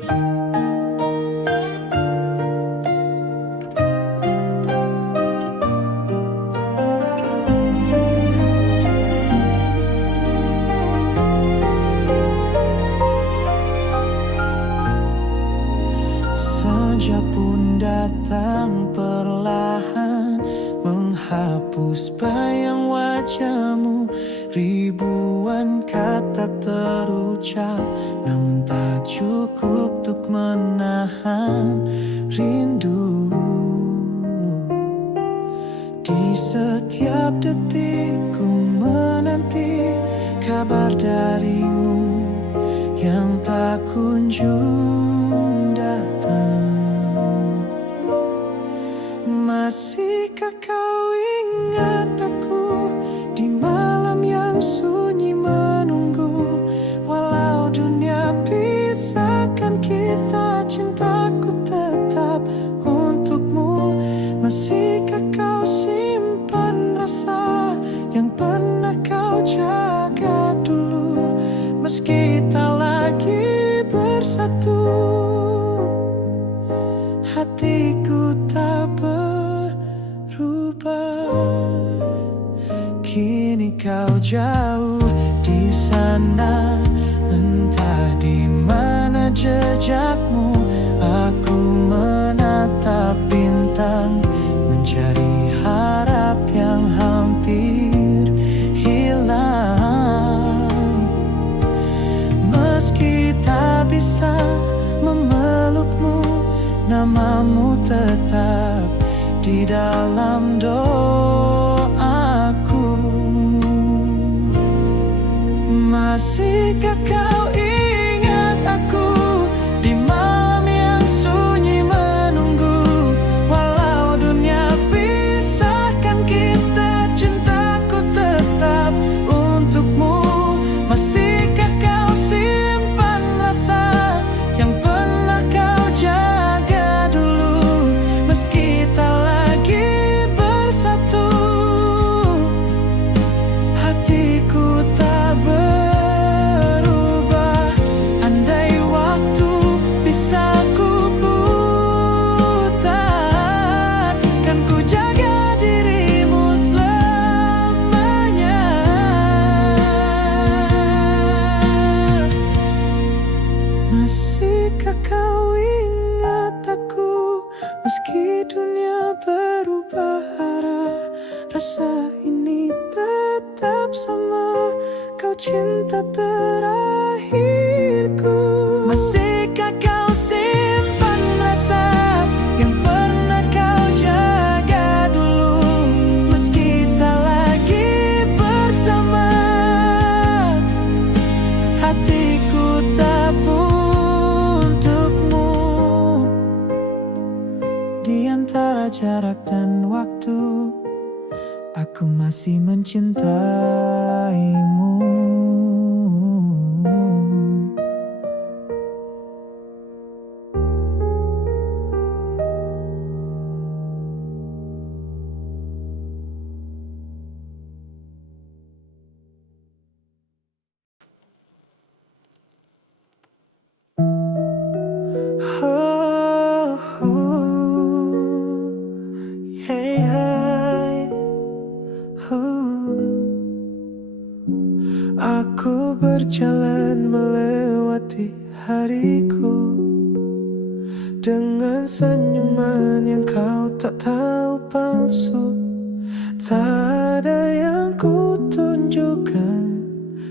Senja pun datang perlahan, menghapus bayang wajahmu. Ribuan kata terucap, namun tak cukup untuk menahan rindu. Di setiap detikku menanti kabar darimu yang tak kunjung datang. Masihkah kau ingat aku di malam yang sunyi menunggu? Walau dunia pisahkan kita, cintaku tetap untukmu. Masihkah kau simpan rasa yang pernah kau jaga dulu? Meski tak lagi bersatu, hatiku tak berubah. Kini kau jauh di sana, entah di mana jejakmu. Aku menatap bintang, mencari harap yang hampir hilang. Meski tak bisa memelukmu, namamu tetap di dalam doaku. Masihkah kau ingat aku di malam yang sunyi menunggu? Walau dunia pisahkan kita, cintaku tetap untukmu. Masihkah kau simpan rasa yang pernah kau jaga dulu? Meski tak lagi bersatu, hatiku tak berubah. Andai waktu bisa ku putar, kan ku jaga dirimu selamanya. Masihkah kau ingat aku? Meski dunia berubah arah, rasa ini tetap sama. Kau cinta terakhirku. Masihkah kau simpan rasa yang pernah kau jaga dulu? Meski tak lagi bersama, hatiku tak untukmu. Di antara jarak dan waktu, aku masih mencintaimu. Oh, oh, yeah, oh. Aku berjalan melewati hariku dengan senyuman yang kau tak tahu palsu. Tak ada yang ku tunjukkan,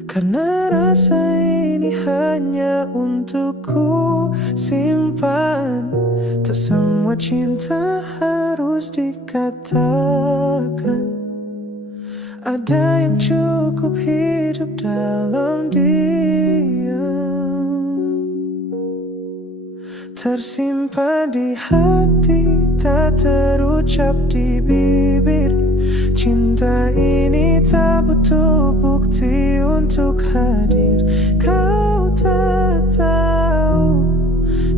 karena rasa ini hanya untukku simpan. Tak semua cinta harus dikatakan. Ada yang cukup hidup dalam diam, tersimpan di hati, tak terucap di bibir. Cinta ini tak butuh bukti untuk hadir. Kau tak tahu,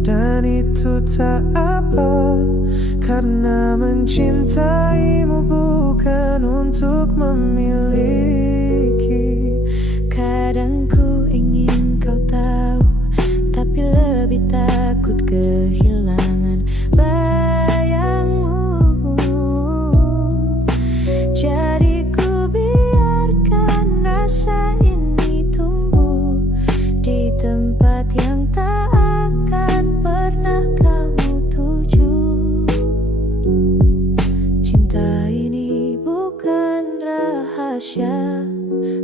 dan itu tak apa, karena mencintaimu bukan untuk memiliki. Kadang ku ingin kau tahu, tapi lebih tak takut kehilangan bayangmu. Jadi ku biarkan rasa ini tumbuh di tempat yang tak akan pernah kamu tuju. Cinta ini bukan rahasia,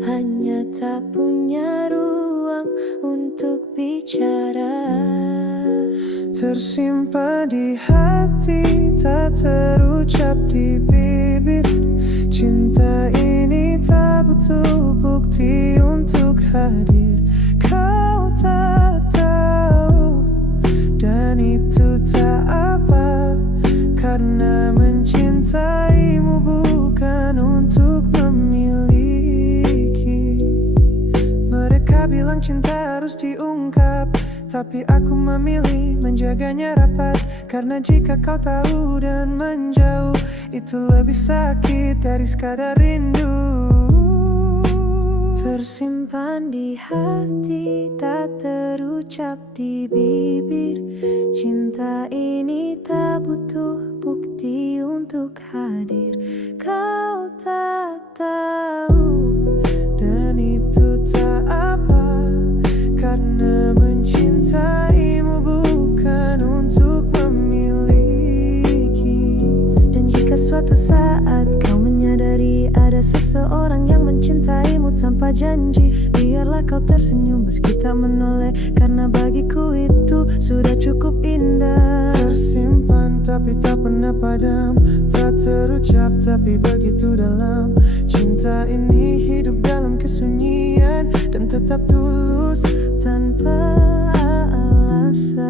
hanya tak punya ruang untuk bicara. Tersimpan di hati, tak terucap di bibir. Cinta ini tak butuh bukti untuk hadir. Kau tak tahu, dan itu tak apa, karena mencintaimu bukan untuk memiliki. Mereka bilang cinta harus diungkap, tapi aku memilih menjaganya rapat. Karena jika kau tahu dan menjauh, itu lebih sakit dari sekadar rindu. Tersimpan di hati, tak terucap di bibir. Cinta ini tak butuh bukti untuk hadir. Kau tak tahu, Dan itu tak apa, karena mencintaimu bukan untuk memiliki. dan jika suatu saat kau menyadari ada seseorang yang mencintaimu tanpa janji, biarlah kau tersenyum meski tak menoleh, karena bagiku itu sudah cukup indah. Tersimpan tapi tak pernah padam, tak terucap tapi begitu dalam. Cinta ini hidup dalam kesunyian dan tetap tulus Tanpa alasan,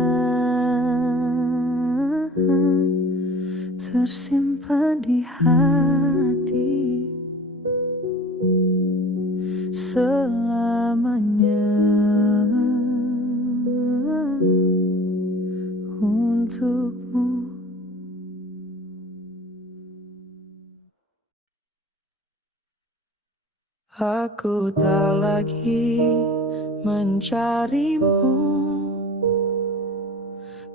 tersimpan di hati selamanya untukmu. Aku tak lagi mencarimu,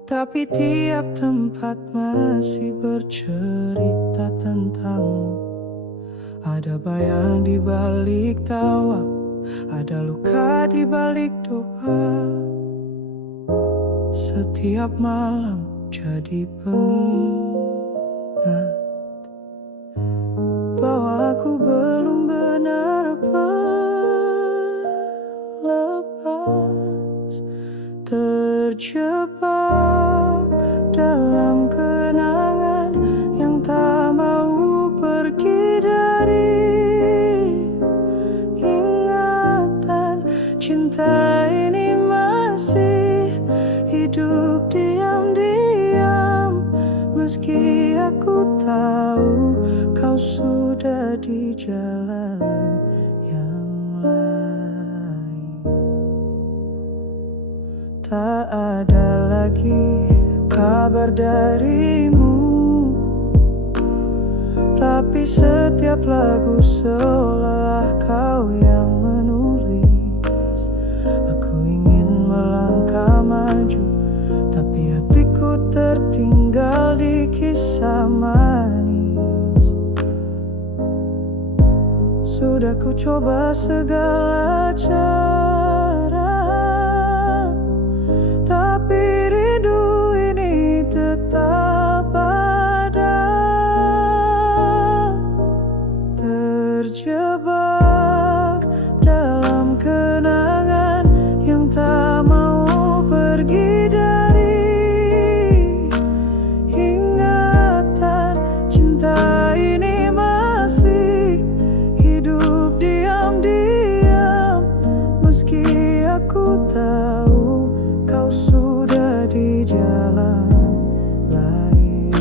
tapi tiap tempat masih bercerita tentangmu. Ada bayang di balik tawa, ada luka di balik doa. Setiap malam jadi pengingat bahwa aku belum benar-benar lepas, terjebak dalam kenangan yang tak mau pergi dari ingatan. Cinta ini masih hidup diam-diam, meski aku tahu kau sudah di jalan yang lain. Tak ada lagi kabar darimu, tapi setiap lagu seolah kau yang menulis. Aku ingin melangkah maju, tapi hatiku tertinggal di kisah manis. Sudah ku coba segala cara, tapi rindu ini tetap ada. Terjebak dalam kenangan yang tak mau pergi dari ingatan. Cinta ini masih hidup diam-diam, meski aku tahu kau sudah di jalan lain.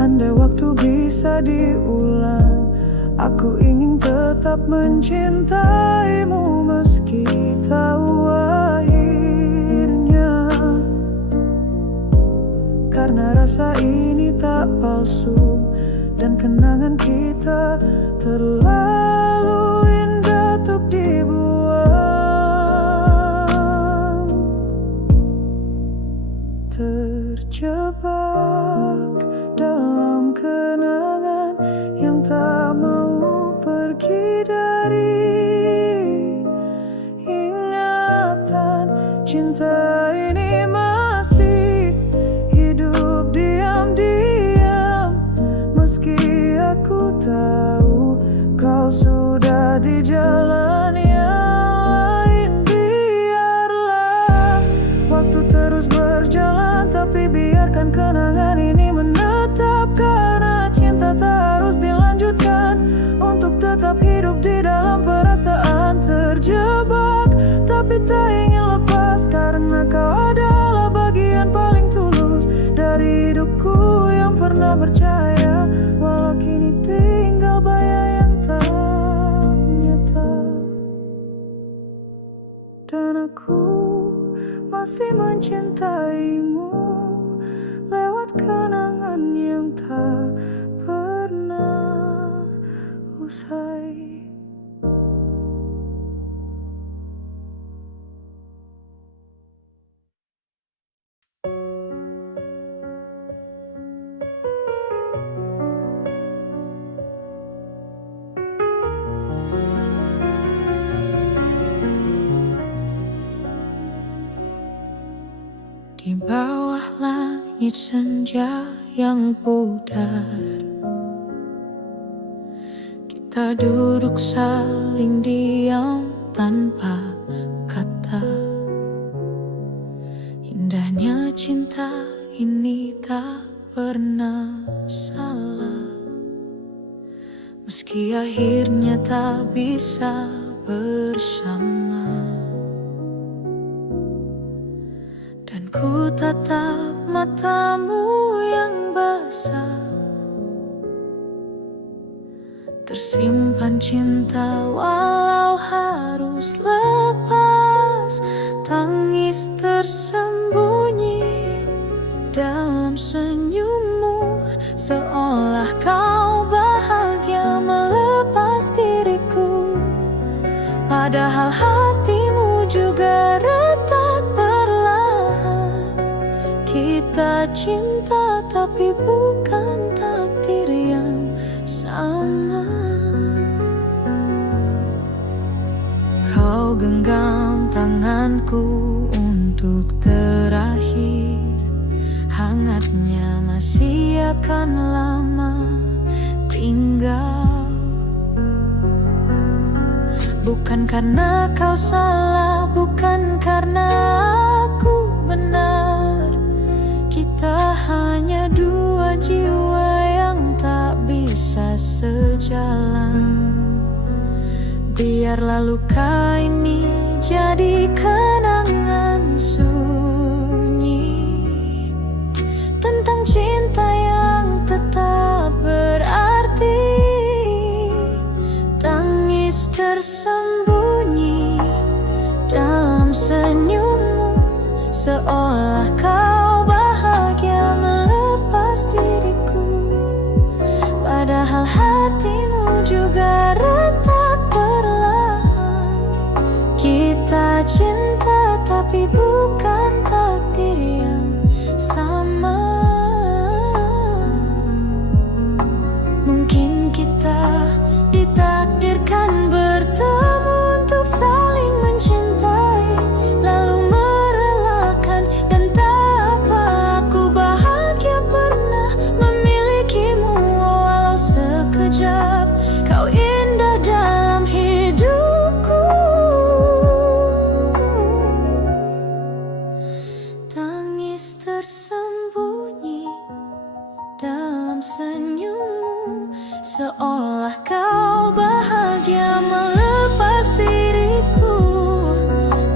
Andai waktu bisa diulang, aku ingin tetap mencintaimu meski tahu akhirnya. Karena rasa ini tak palsu, dan kenangan kita terlalu indah untuk dibuang. terjebak dalam kenangan yang tak mau pergi dari ingatan. Cinta ini masih hidup diam-diam, meski aku tahu kau sudah di jalan yang lain. Biarlah waktu terus berjalan, tapi biarkan kenangan ini menetap, karena cinta tak harus dilanjutkan untuk tetap hidup di dalam perasaan. Terjebak tapi tak ingin lepas, karena kau adalah bagian paling tulus dari hidupku yang pernah percaya, walau kini tinggal bayang yang tak nyata. Dan aku masih mencintaimu lewat kenangan yang tak pernah usai. Di bawah langit senja yang pudar, kita duduk saling diam tanpa kata. Indahnya cinta ini tak pernah salah, meski akhirnya tak bisa bersama. Dan ku tatap matamu yang basah, tersimpan cinta walau harus lepas. Tangis tersembunyi dalam senyummu, seolah kau bahagia melepas diriku. Padahal hatimu juga retak perlahan. Kita cinta tapi bukan takdir yang sama. Kau genggam tanganku untuk terakhir, hangatnya masih akan lama tinggal. Bukan karena kau salah, bukan karena aku benar. Kita hanya dua jiwa yang tak bisa sejalan. Biarlah luka ini jadi kenangan sunyi tentang cinta yang tetap berarti. Tangis tersembunyi dalam senyummu, seolah kau bahagia melepas diriku. Padahal hatimu juga retak perlahan. Kita cinta tapi bukan takdir yang sama. Mungkin kita ditakdirkan bertemu untuk saling mencintai, lalu merelakan. Dan tak apa, aku bahagia pernah memilikimu, walau sekejap. Kau indah dalam hidupku. Tangis tersembunyi dalam senyummu, seolah kau bahagia melepas diriku.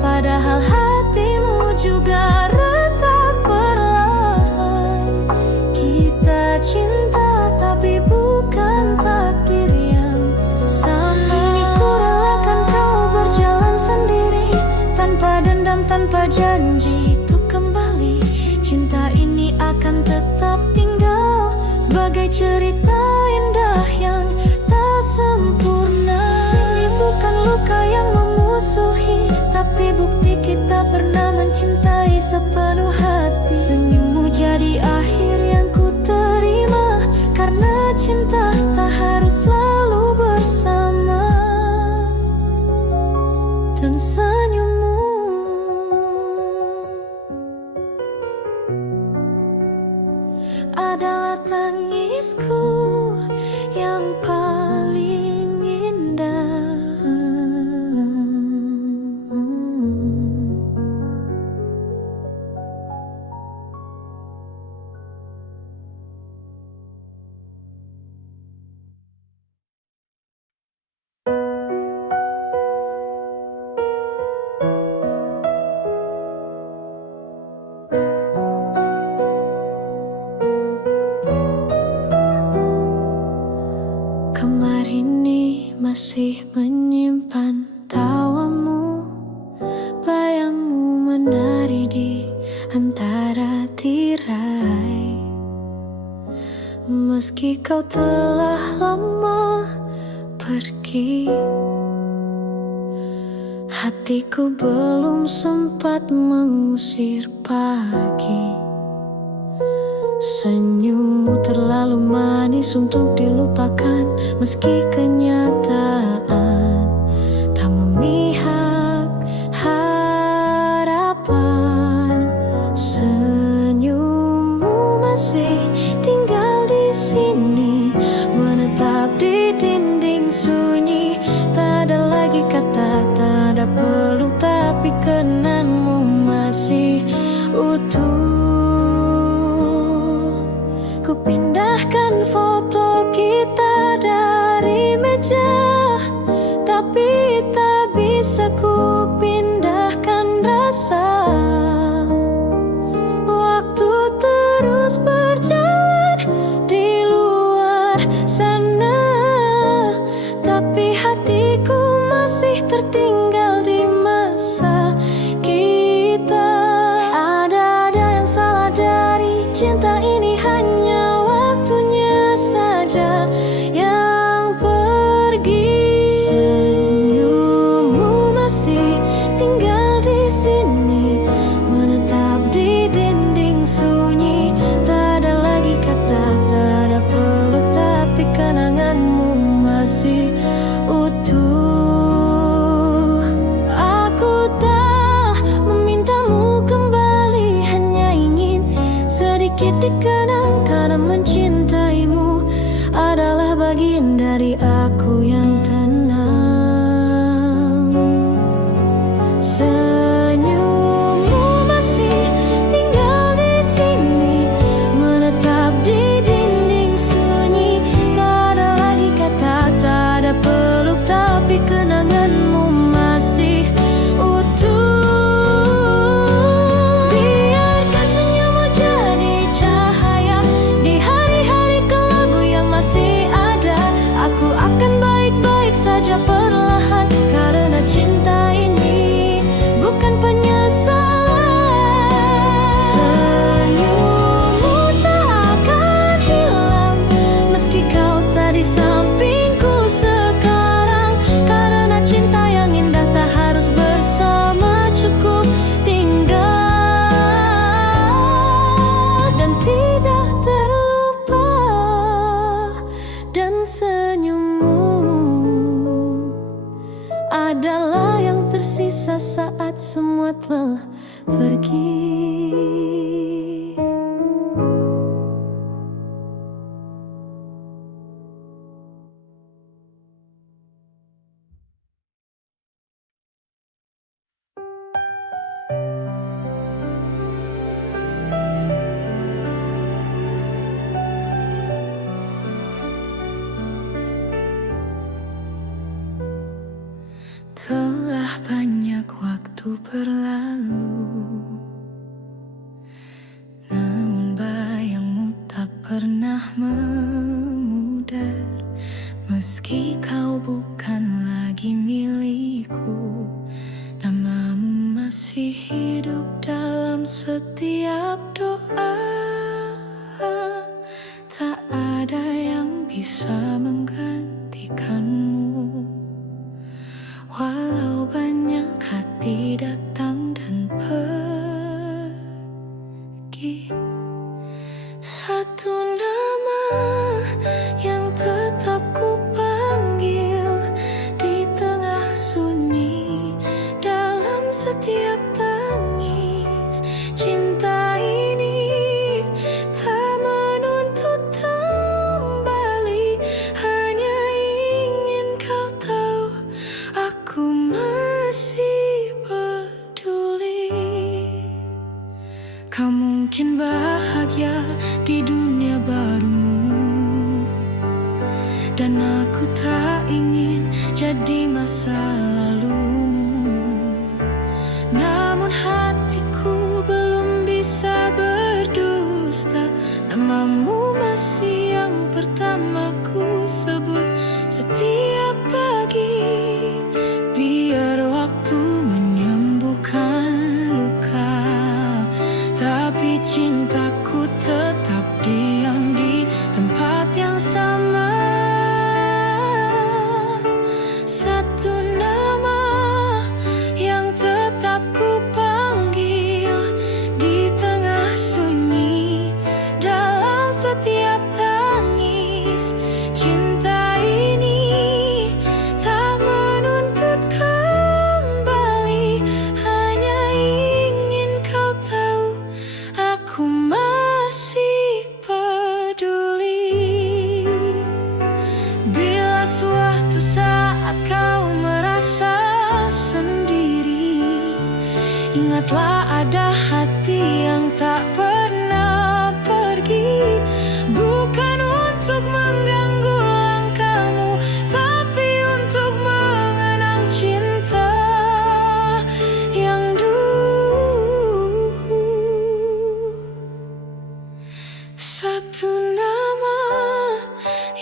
Padahal hatimu juga retak perlahan. Kita cinta tapi bukan takdir yang sama. Kini ku relakan kau berjalan sendiri, tanpa dendam, tanpa janji untuk kembali. Cinta ini akan tetap tinggal sebagai cerita indah yang tak sempurna. Ini bukan luka yang memusuhi, tapi bukti kita pernah mencintai sepenuh hati. Senyummu jadi melukisku yang paling indah. Kamar ini masih menyimpan tawamu, bayangmu menari di antara tirai. Meski kau telah lama pergi, hatiku belum sempat mengusir pagi. Senyummu terlalu manis untuk dilupakan, meski kenyataan tak memihak harapan. Senyummu masih tinggal di sini, menetap di dinding sunyi. Tak ada lagi kata, tak ada peluk, tapi kenanmu masih utuh. Ku pindahkan foto kita dari meja, tapi tak bisa ku pindahkan rasa. Waktu terus berjalan di luar sana, tapi hatiku masih tertinggal di masa kita. Ada yang salah dari cinta ini, hanya waktunya saja yang pergi. Senyummu masih tinggal di sini, menetap di dinding sunyi. Tak ada lagi kata, tak ada peluk, tapi kenanganmu masih utuh. Aku tak memintamu kembali, hanya ingin sedikit dikenang, karena mencintaimu adalah bagian dari aku yang tenang. Senyummu masih tinggal di sini, menetap di dinding sunyi. Tak ada lagi kata, tak ada peluk, tapi kenanganmu masih utuh. Biarkan senyummu jadi cahaya di hari-hari kelabu yang masih ada. Aku akan baik-baik saja perlahan, karena cinta ini bukan penyesalan. Senyummu tak akan hilang, meski kau tak di sampingku sekarang. Karena cinta yang indah tak harus bersama, cukup tinggal dan tidak terlupa. Dan senyummu adalah yang tersisa saat semua telah pergi. Telah banyak waktu berlalu, namun bayangmu tak pernah memudar. Meski kau bukan lagi milikku, namamu masih hidup dalam setiap doa. Tak ada yang bisa menggantikanmu, walau banyak hati datang dan pergi. Satu nama yang tetap ku panggil di tengah sunyi, dalam setiap tangis. Cinta ini tak menuntut tempat, Kau mungkin bahagia di dunia barumu, dan aku tak ingin jadi masa lalumu. Namun hatiku belum bisa berdusta, namamu masih yang pertama ku sebut setiap pagi. Biar waktu menyembuhkan luka, tapi cintaku tetap diam di tempat yang sama. Satu nama yang tetap ku panggil di tengah sunyi, dalam setiap tangis. Cinta ini tak menuntut kembali, hanya ingin kau tahu aku masih peduli. Bila suatu saat kau merasa sendiri, ingatlah ada hati yang tak pernah pergi. Bukan untuk mengganggu langkahmu, tapi untuk mengenang cinta yang dulu. Satu nama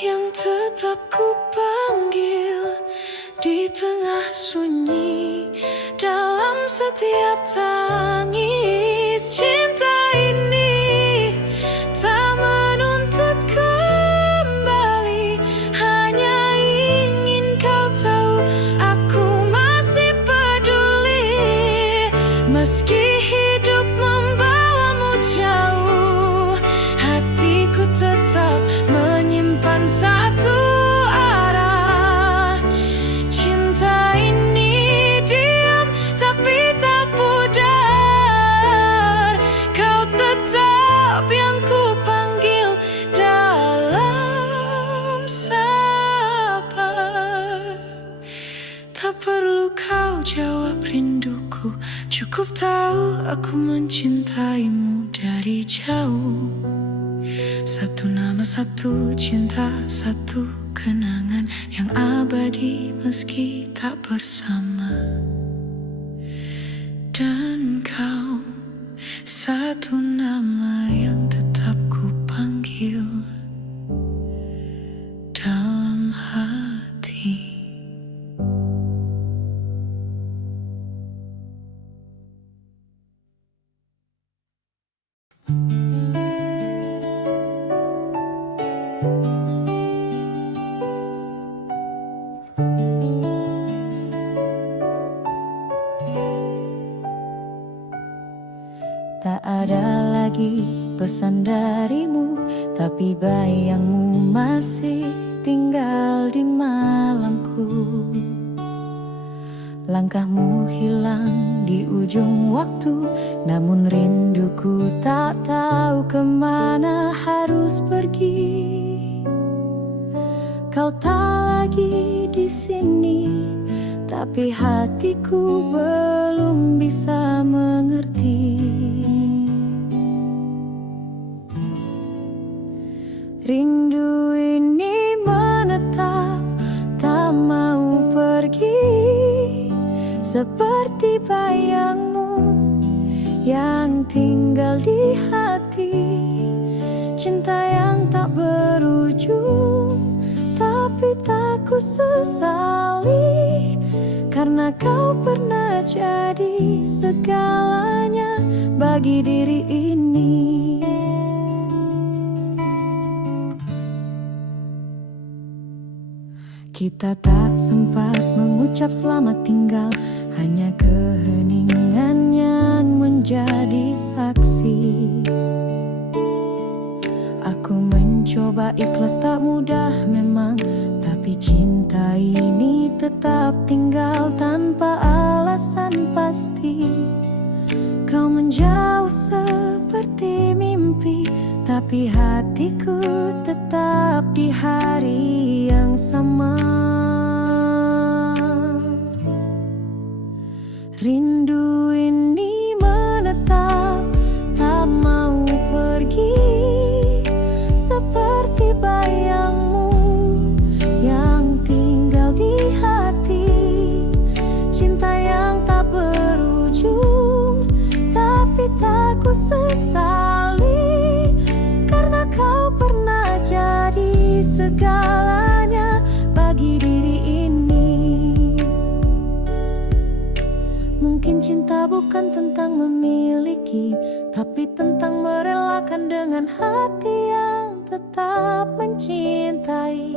yang tetap ku panggil di tengah sunyi, dalam setiap tangis. Cinta ini tak menuntut kembali, hanya ingin kau tahu aku masih peduli. Meski hidup membawamu jauh, hatiku tetap menyimpan satu arah. Cinta ini diam tapi tak pudar. Kau tetap yang ku panggil dalam sabar. Tak perlu kau jawab rinduku, cukup tahu aku mencintaimu dari jauh. Satu nama, satu cinta, satu kenangan yang abadi meski tak bersama. Dan kau, satu nama yang tetap ku panggil dalam hati. Tak ada lagi pesan darimu, tapi bayangmu masih tinggal di malamku. Langkahmu hilang di ujung waktu, namun rinduku tak tahu kemana harus pergi. Kau tak lagi di sini, tapi hatiku belum bisa mengerti. Rindu ini menetap, tak mau pergi, seperti bayangmu yang tinggal di hati. Cinta yang tak berujung, tapi tak ku sesali, karena kau pernah jadi segalanya bagi diri ini. Kita tak sempat mengucap selamat tinggal, hanya keheningan yang menjadi saksi. Aku mencoba ikhlas, tak mudah memang, tapi cinta ini tetap tinggal tanpa alasan pasti. Kau menjauh seperti mimpi, tapi hatiku tetap di hari yang sama. Rindu ini menetap, tak tak ku sesali, karena kau pernah jadi segalanya bagi diri ini. Mungkin cinta bukan tentang memiliki, tapi tentang merelakan dengan hati yang tetap mencintai.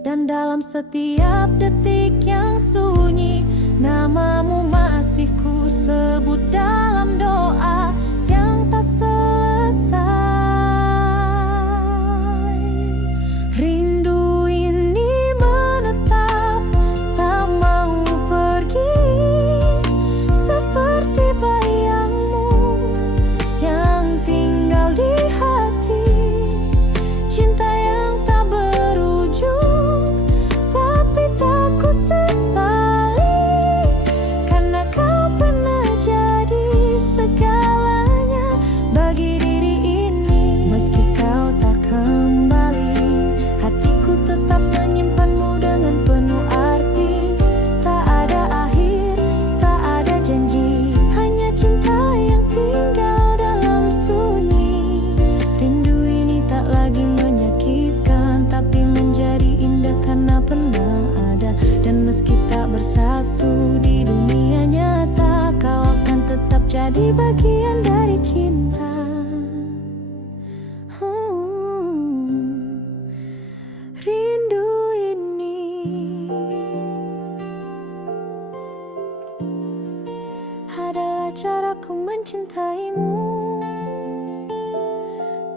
Dan dalam setiap detik yang sunyi, namamu masih ku sebut dalam doa yang tak selesai. Rindu ini menetap, tak mau pergi, seperti bayangmu yang tinggal di hati. Cinta yang tak berujung, tapi tak ku sesali, karena kau pernah jadi segalanya bagi diri ini. Meski kau tak kembali, hatiku tetap menyimpanmu dengan penuh arti. Tak ada akhir, tak ada janji, hanya cinta yang tinggal dalam sunyi. Rindu ini tak lagi menyakitkan, tapi menjadi indah karena pernah ada. Dan meski tak bersatu di dunia nyata, kau akan tetap jadi bagian dari cinta. Rindu ini adalah caraku mencintaimu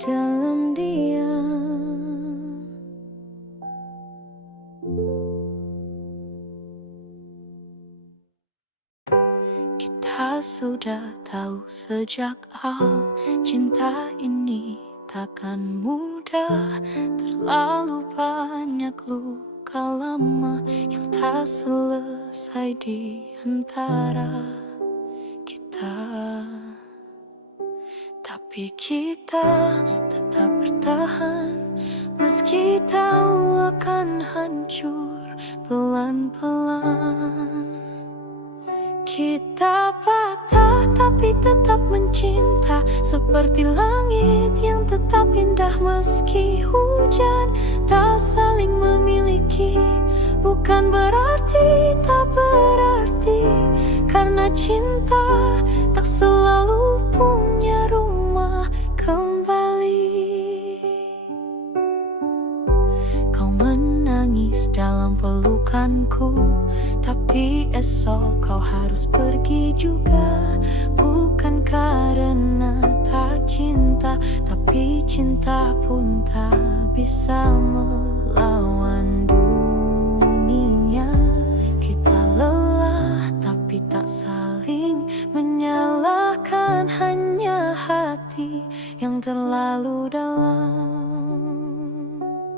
dalam diam. Kita sudah tahu sejak awal, cinta ini takkan mudah. Terlalu banyak luka lama yang tak selesai di antara kita. Tapi kita tetap bertahan, meski tahu akan hancur pelan-pelan. Kita patah tapi tetap mencinta, seperti langit yang tetap indah meski hujan. Tak saling memiliki, bukan berarti tak berarti, karena cinta tak selalu punya rumah kembali. Kau menangis dalam pelukanku, tapi esok kau harus pergi juga. Bukan karena tak cinta, tapi cinta pun tak bisa melawan dunia. Kita lelah tapi tak saling menyalahkan, hanya hati yang terlalu dalam.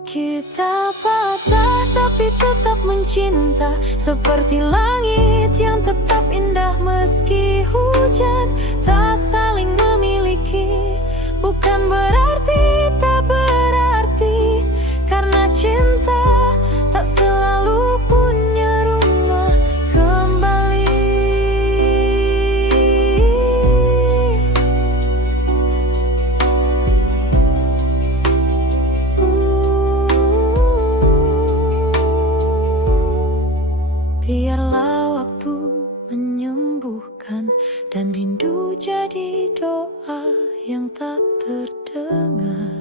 Kita patah tapi tetap mencinta, seperti langit yang tetap indah meski hujan. Tak saling memiliki, bukan berarti tak berarti, karena cinta tak selalu punya rumah kembali. Biarlah waktu menyembuhkan, dan rindu jadi doa yang tak terdengar.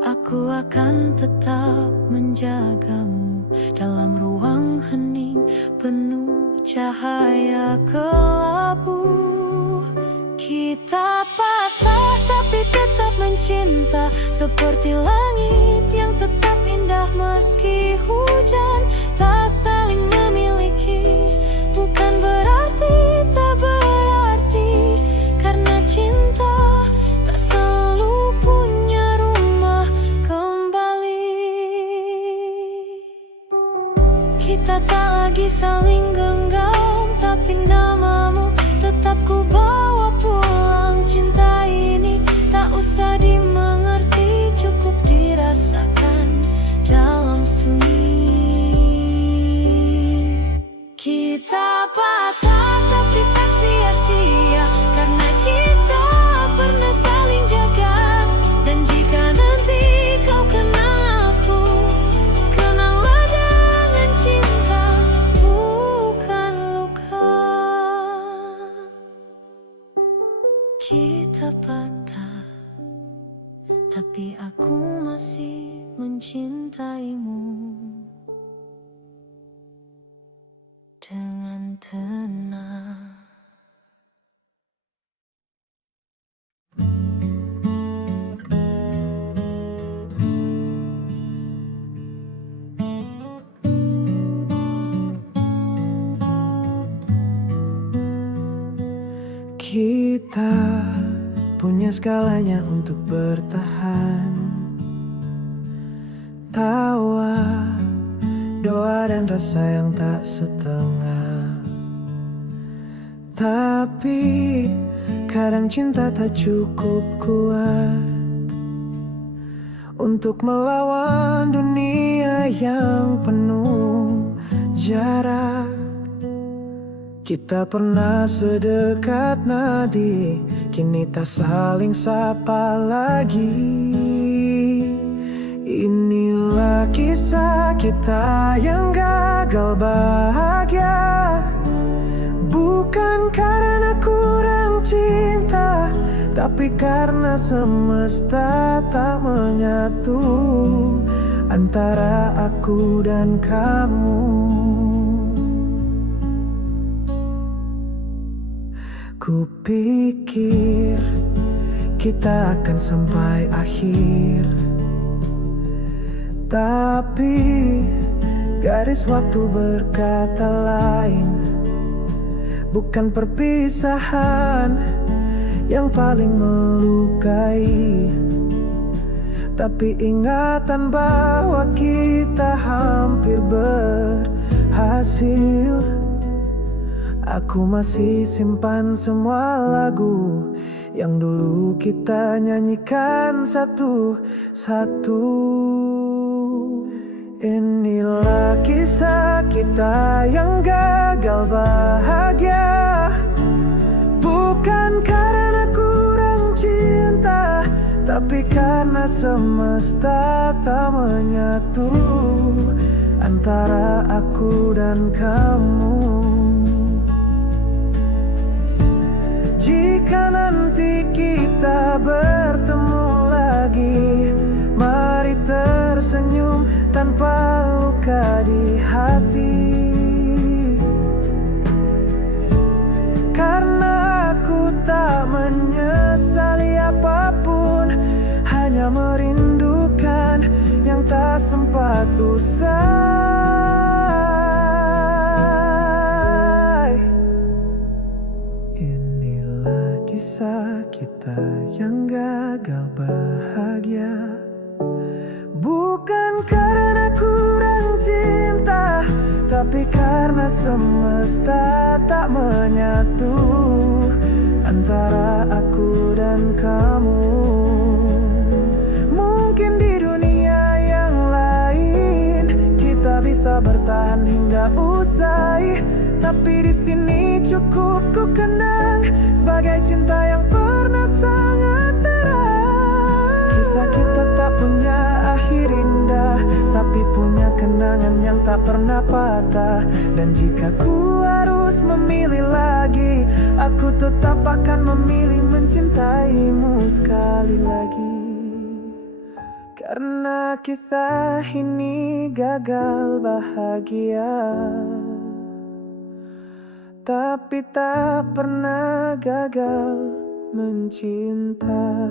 Aku akan tetap menjagamu dalam ruang hening penuh cahaya kelabu. Kita patah tapi tetap mencinta, seperti langit yang tetap indah meski hujan. Tak saling memiliki, bukan berarti tak berarti, karena cinta tak selalu punya rumah kembali. Kita tak lagi saling genggam, tapi namamu tetap ku bawa pulang. Cinta ini tak usah dimengerti, cukup dirasakan dalam sunyi. Kita patah kita patah, tapi aku masih mencintaimu dengan tenang. Kita punya segalanya untuk bertahan. Tawa, doa dan rasa yang tak setengah. Tapi kadang cinta tak cukup kuat untuk melawan dunia yang penuh jarak. Kita pernah sedekat nadi, kini tak saling sapa lagi. Inilah kisah kita yang gagal bahagia, bukan karena kurang cinta, tapi karena semesta tak menyatu antara aku dan kamu. Kupikir kita akan sampai akhir, tapi garis waktu berkata lain. Bukan perpisahan yang paling melukai, tapi ingatan bahwa kita hampir berhasil. Aku masih simpan semua lagu yang dulu kita nyanyikan satu-satu. Inilah kisah kita yang gagal bahagia, bukan karena kurang cinta, tapi karena semesta tak menyatu antara aku dan kamu. Jika nanti kita bertemu lagi, mari tersenyum tanpa luka di hati. Karena aku tak menyesali apapun, hanya merindukan yang tak sempat usai. Inilah kisah kita yang gagal bahagia, bukan karena kurang cinta, tapi karena semesta tak menyatu antara aku dan kamu. Mungkin di dunia yang lain kita bisa bertahan hingga usai, tapi di sini cukup ku kenang sebagai cinta yang pernah sangat terang. Kisah kita tak punya akhir indah, tapi punya kenangan yang tak pernah patah. Dan jika ku harus memilih lagi, aku tetap akan memilih mencintaimu sekali lagi. Karena kisah ini gagal bahagia, tapi tak pernah gagal mencinta.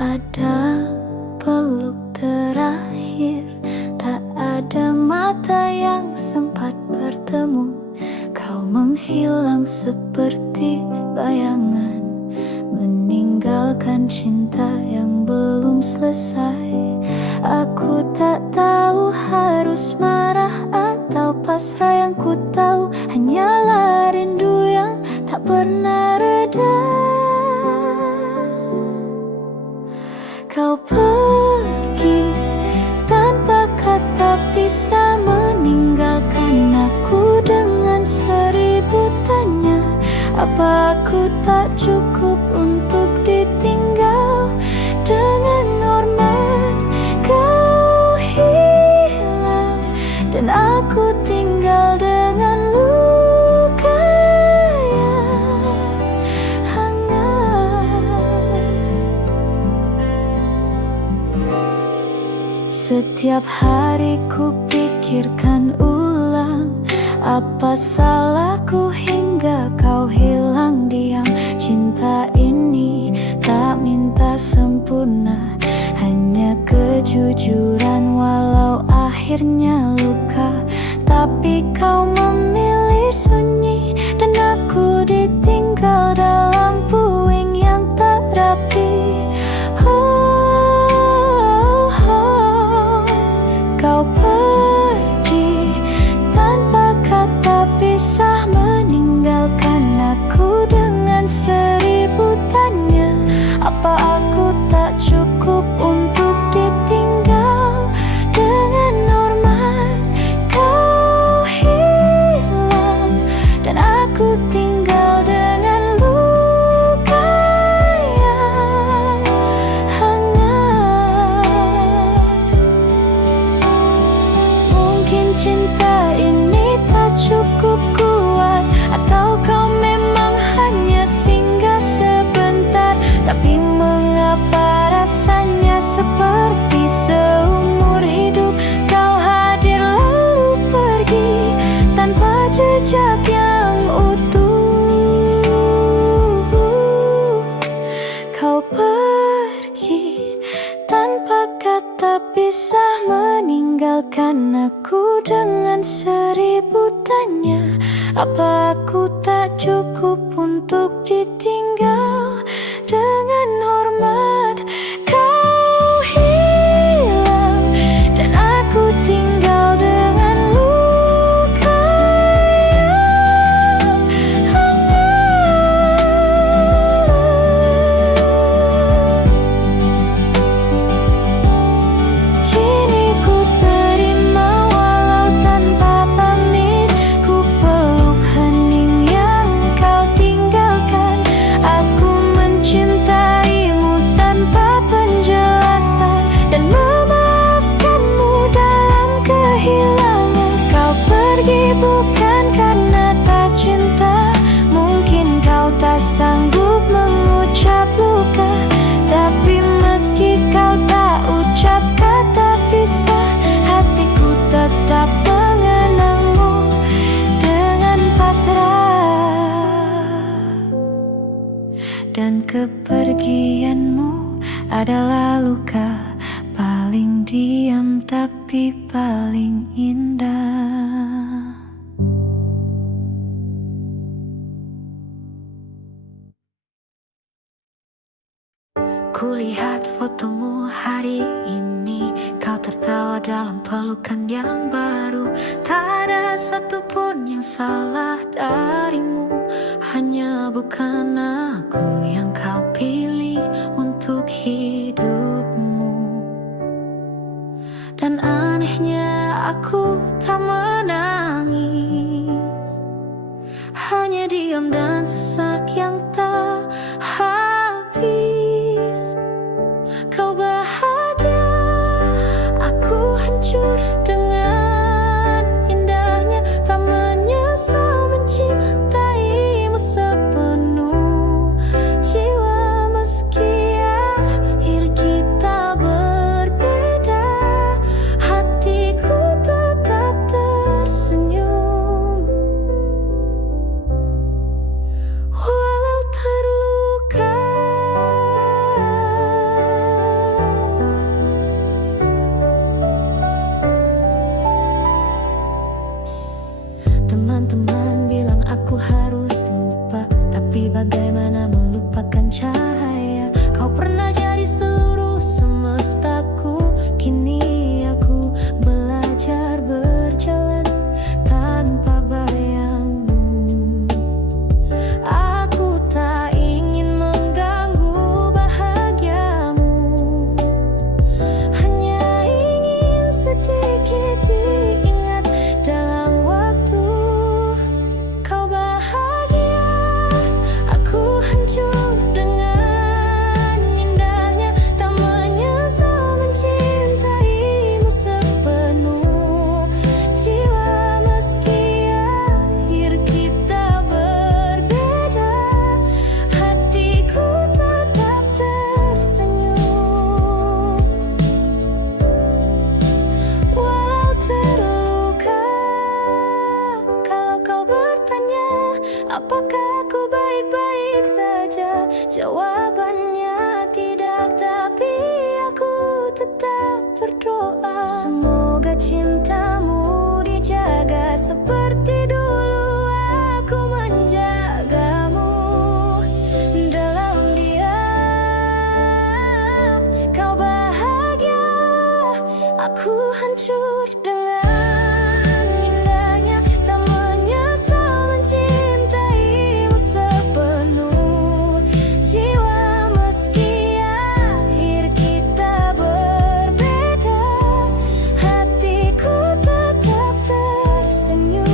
Tak ada peluk terakhir, tak ada mata yang sempat bertemu. Kau menghilang seperti bayangan, meninggalkan cinta yang belum selesai. Aku tak tahu harus marah atau pasrah, yang ku tahu hanyalah rindu yang tak pernah reda. Kau pergi Apa aku tak cukup untuk ditinggal dengan hormat? Kau hilang dan aku tinggal dengan luka yang hangat. Setiap hari ku pikirkan ulang, apa salahku hingga kau hilang diam. Cinta ini tak minta sempurna, hanya kejujuran walau akhirnya luka. Tapi kau memilih sunyi dan aku ditinggal dalam puing yang tak rapi. Kau pergi tanpa kata pisah, meninggalkan aku dengan seribu tanya. Apa aku tak cukup untuk ditinggal dengan hormat? Kau hilang dan aku tinggal dengan luka yang hangat. Mungkin cinta ini tak cukup kuat, atau kau memang hanya singgah sebentar. Tapi mengapa rasanya seperti seumur hidup? Kau hadir lalu pergi tanpa jejak yang utuh. Kau pergi tanpa kata pisah, meninggalkan aku dengan seribu tanya. Apa aku tak cukup untuk ditinggal dengan hormat? Kau hilang dan aku tinggal dengan luka yang hangat. Kini ku terima walau tanpa pamit, ku peluk hening yang kau tinggalkan. Aku mencintaimu tanpa penjelasan dan memaafkanmu dalam kehilangan. Kau pergi bukan karena tak cinta, mungkin kau tak sanggup mengucap luka. Tapi meski kau tak ucap kata pisah, hatiku tetap mengenangmu dengan pasrah. Dan kepergianmu adalah luka paling diam tapi paling indah. Kulihat fotomu hari ini, kau tertawa dalam pelukan yang baru. Tak ada satupun yang salah darimu, hanya bukan aku yang kau pilih untuk hidupmu. Dan anehnya aku tak menangis, hanya diam dan sesak yang tak habis. Kau bahagia, aku hancur dengan indahnya. Tak menyesal mencintaimu sepenuh jiwa. Meski akhir kita berbeda, hatiku tetap tersenyum. Walau cintamu dijaga seperti dulu aku menjagamu. Dalam diam kau bahagia, aku hancur dengan indahnya. Tak menyesal mencintaimu sepenuh jiwa, meski akhir kita berbeda, hatiku tetap tersenyum.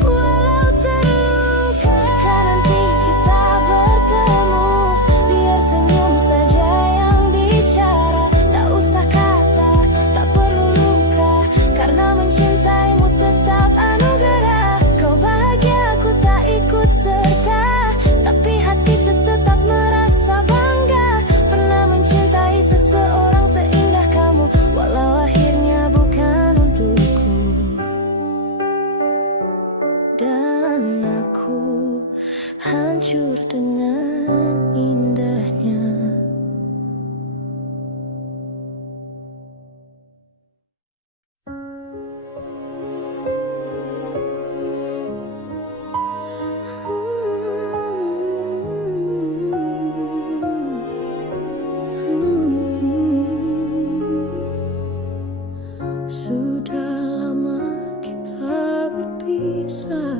Walau terluka, jika nanti kita bertemu, biar senyum saja yang bicara. Tak usah kata, tak perlu luka, karena mencintaimu tetap anugerah. Kau bahagia, aku tak ikut serta, tapi hati tetap merasa bangga pernah mencintai seseorang seindah kamu, walau akhirnya bukan untukku. Dan aku hancur dengan indahnya. Sudah lama kita berpisah,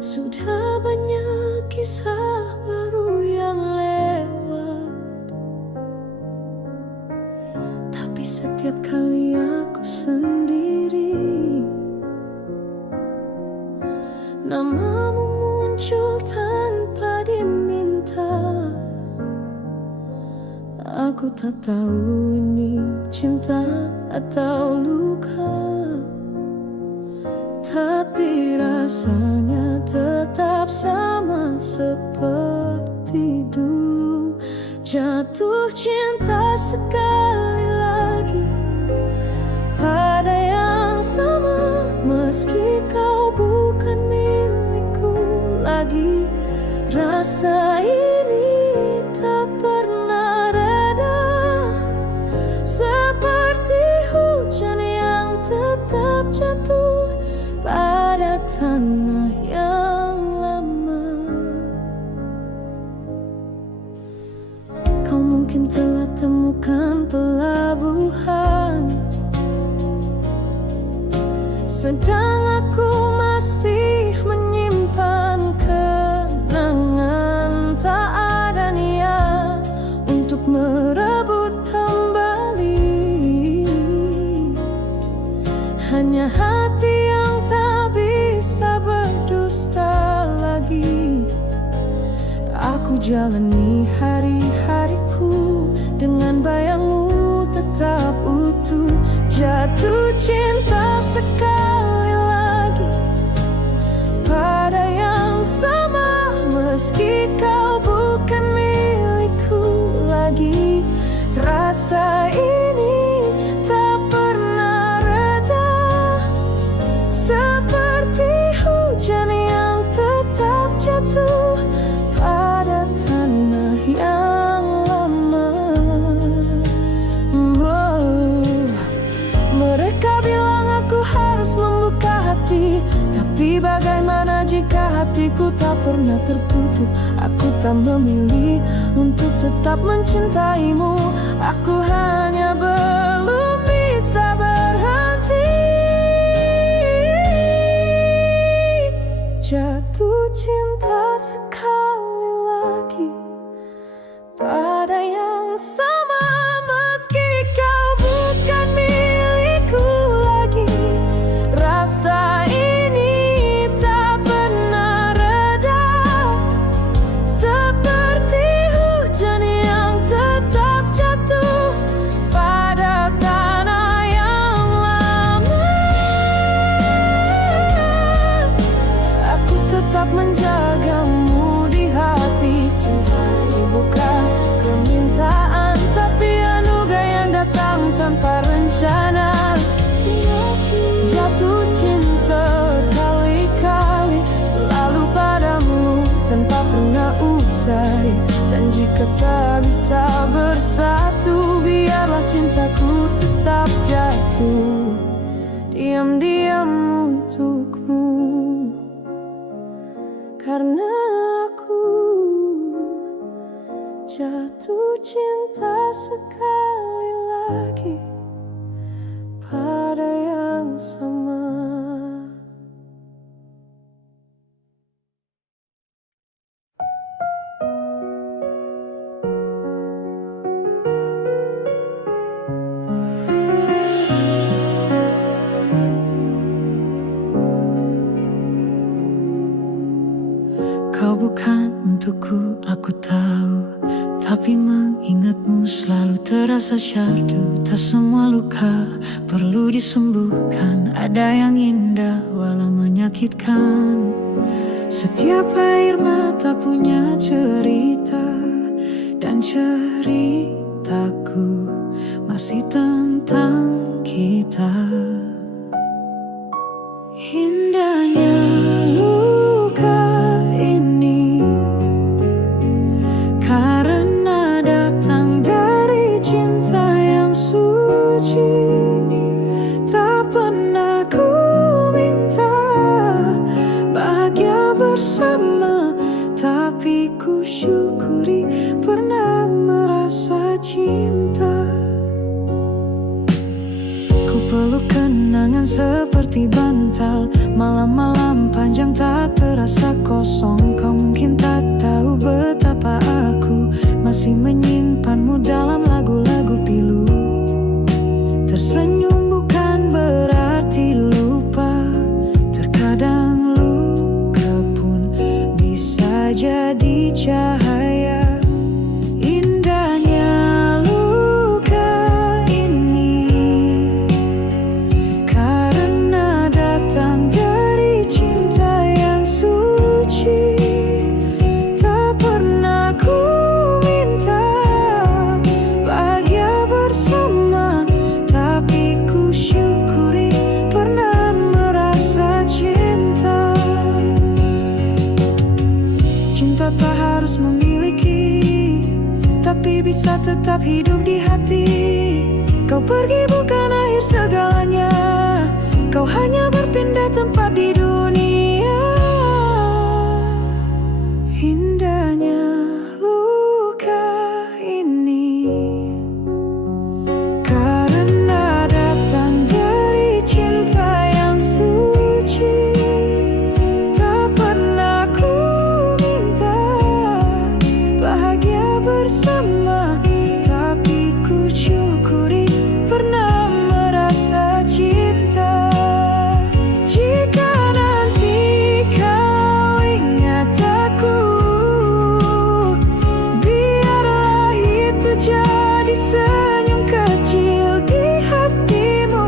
sudah banyak kisah baru yang lewat, tapi setiap kali aku sendiri, namamu muncul tanpa diminta. Aku tak tahu ini cinta atau luka, tapi rasanya tetap sama seperti dulu. Jatuh cinta sekali lagi pada yang sama, meski kau bukan milikku lagi. Rasa ini tak pernah reda, seperti hujan yang tetap jatuh pada tanah yang lama. Kau mungkin telah temukan pelabuhan, sedang aku masih menyimpan kenangan. Tak ada niat untuk merebut kembali, hanya hati yang tak bisa berdusta lagi. Aku jalani hari-hariku dengan bayangmu tetap utuh. Jatuh cinta sekali lagi pada yang sama, meski kau bukan milikku lagi. Rasa ini tak pernah reda, seperti hujan yang tetap jatuh pada tanah yang lama. Mereka bilang aku harus membuka hati, tapi bagaimana jika hatiku tak pernah tertutup? Aku tak memilih untuk tetap mencintaimu, aku hanya belum bisa berhenti. Jatuh cinta sekali lagi pada yang sama, meski kau bukan milikku lagi. Rasa ini tak pernah reda, seperti hujan yang tetap jatuh pada tanah yang lama. Aku tetap menjagamu, Dan jika tak bisa bersatu, biarlah cintaku tetap jatuh diam-diam untukmu. Karena aku jatuh cinta sekali lagi pada yang sama. Kau bukan untukku, aku tahu. Tapi mengingatmu selalu terasa syahdu. Tak semua luka perlu disembuhkan. Ada yang indah walau menyakitkan. Setiap air mata punya cerita. Dan ceritaku masih tentang kita. Indahnya luka ini karena datang dari cinta yang suci. Tak pernah ku minta bahagia bersama, tapi ku syukuri pernah merasa cinta. Ku peluk kenangan seperti bantal. Malam-malam panjang tak terasa kosong. Kau mungkin tak tahu betapa aku masih menyimpanmu dalam lagu-lagu pilu. Tersenyum bukan berarti lupa. Terkadang luka pun bisa jadi cahaya. Indahnya luka ini karena datang dari cinta yang suci. Tak pernah ku minta bahagia bersama, tapi ku syukuri pernah merasa cinta. Cinta tak harus memiliki, tapi bisa tetap hidup di hati. Kau pergi bukan akhir segalanya. Kau hanya berpindah tempat di dunia. Indahnya luka ini karena datang dari cinta yang suci. Tak pernah ku minta bahagia bersama, tapi ku syukuri pernah merasa cinta. Jika nanti kau ingat aku, biarlah itu jadi senyum kecil di hatimu.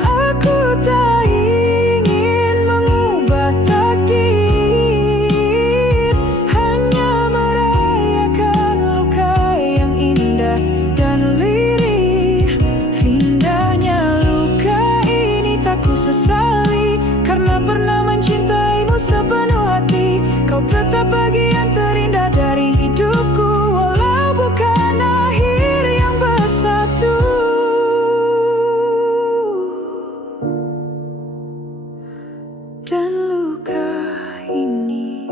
Aku tak ingin mengubah takdir, hanya merayakan luka yang indah dan lirih. Indahnya luka ini tak ku sesali, karena pernah mencintaimu sepenuh hati. Kau tetap bagian terindah dari hidupku, walau bukan akhir yang bersatu. Dan luka ini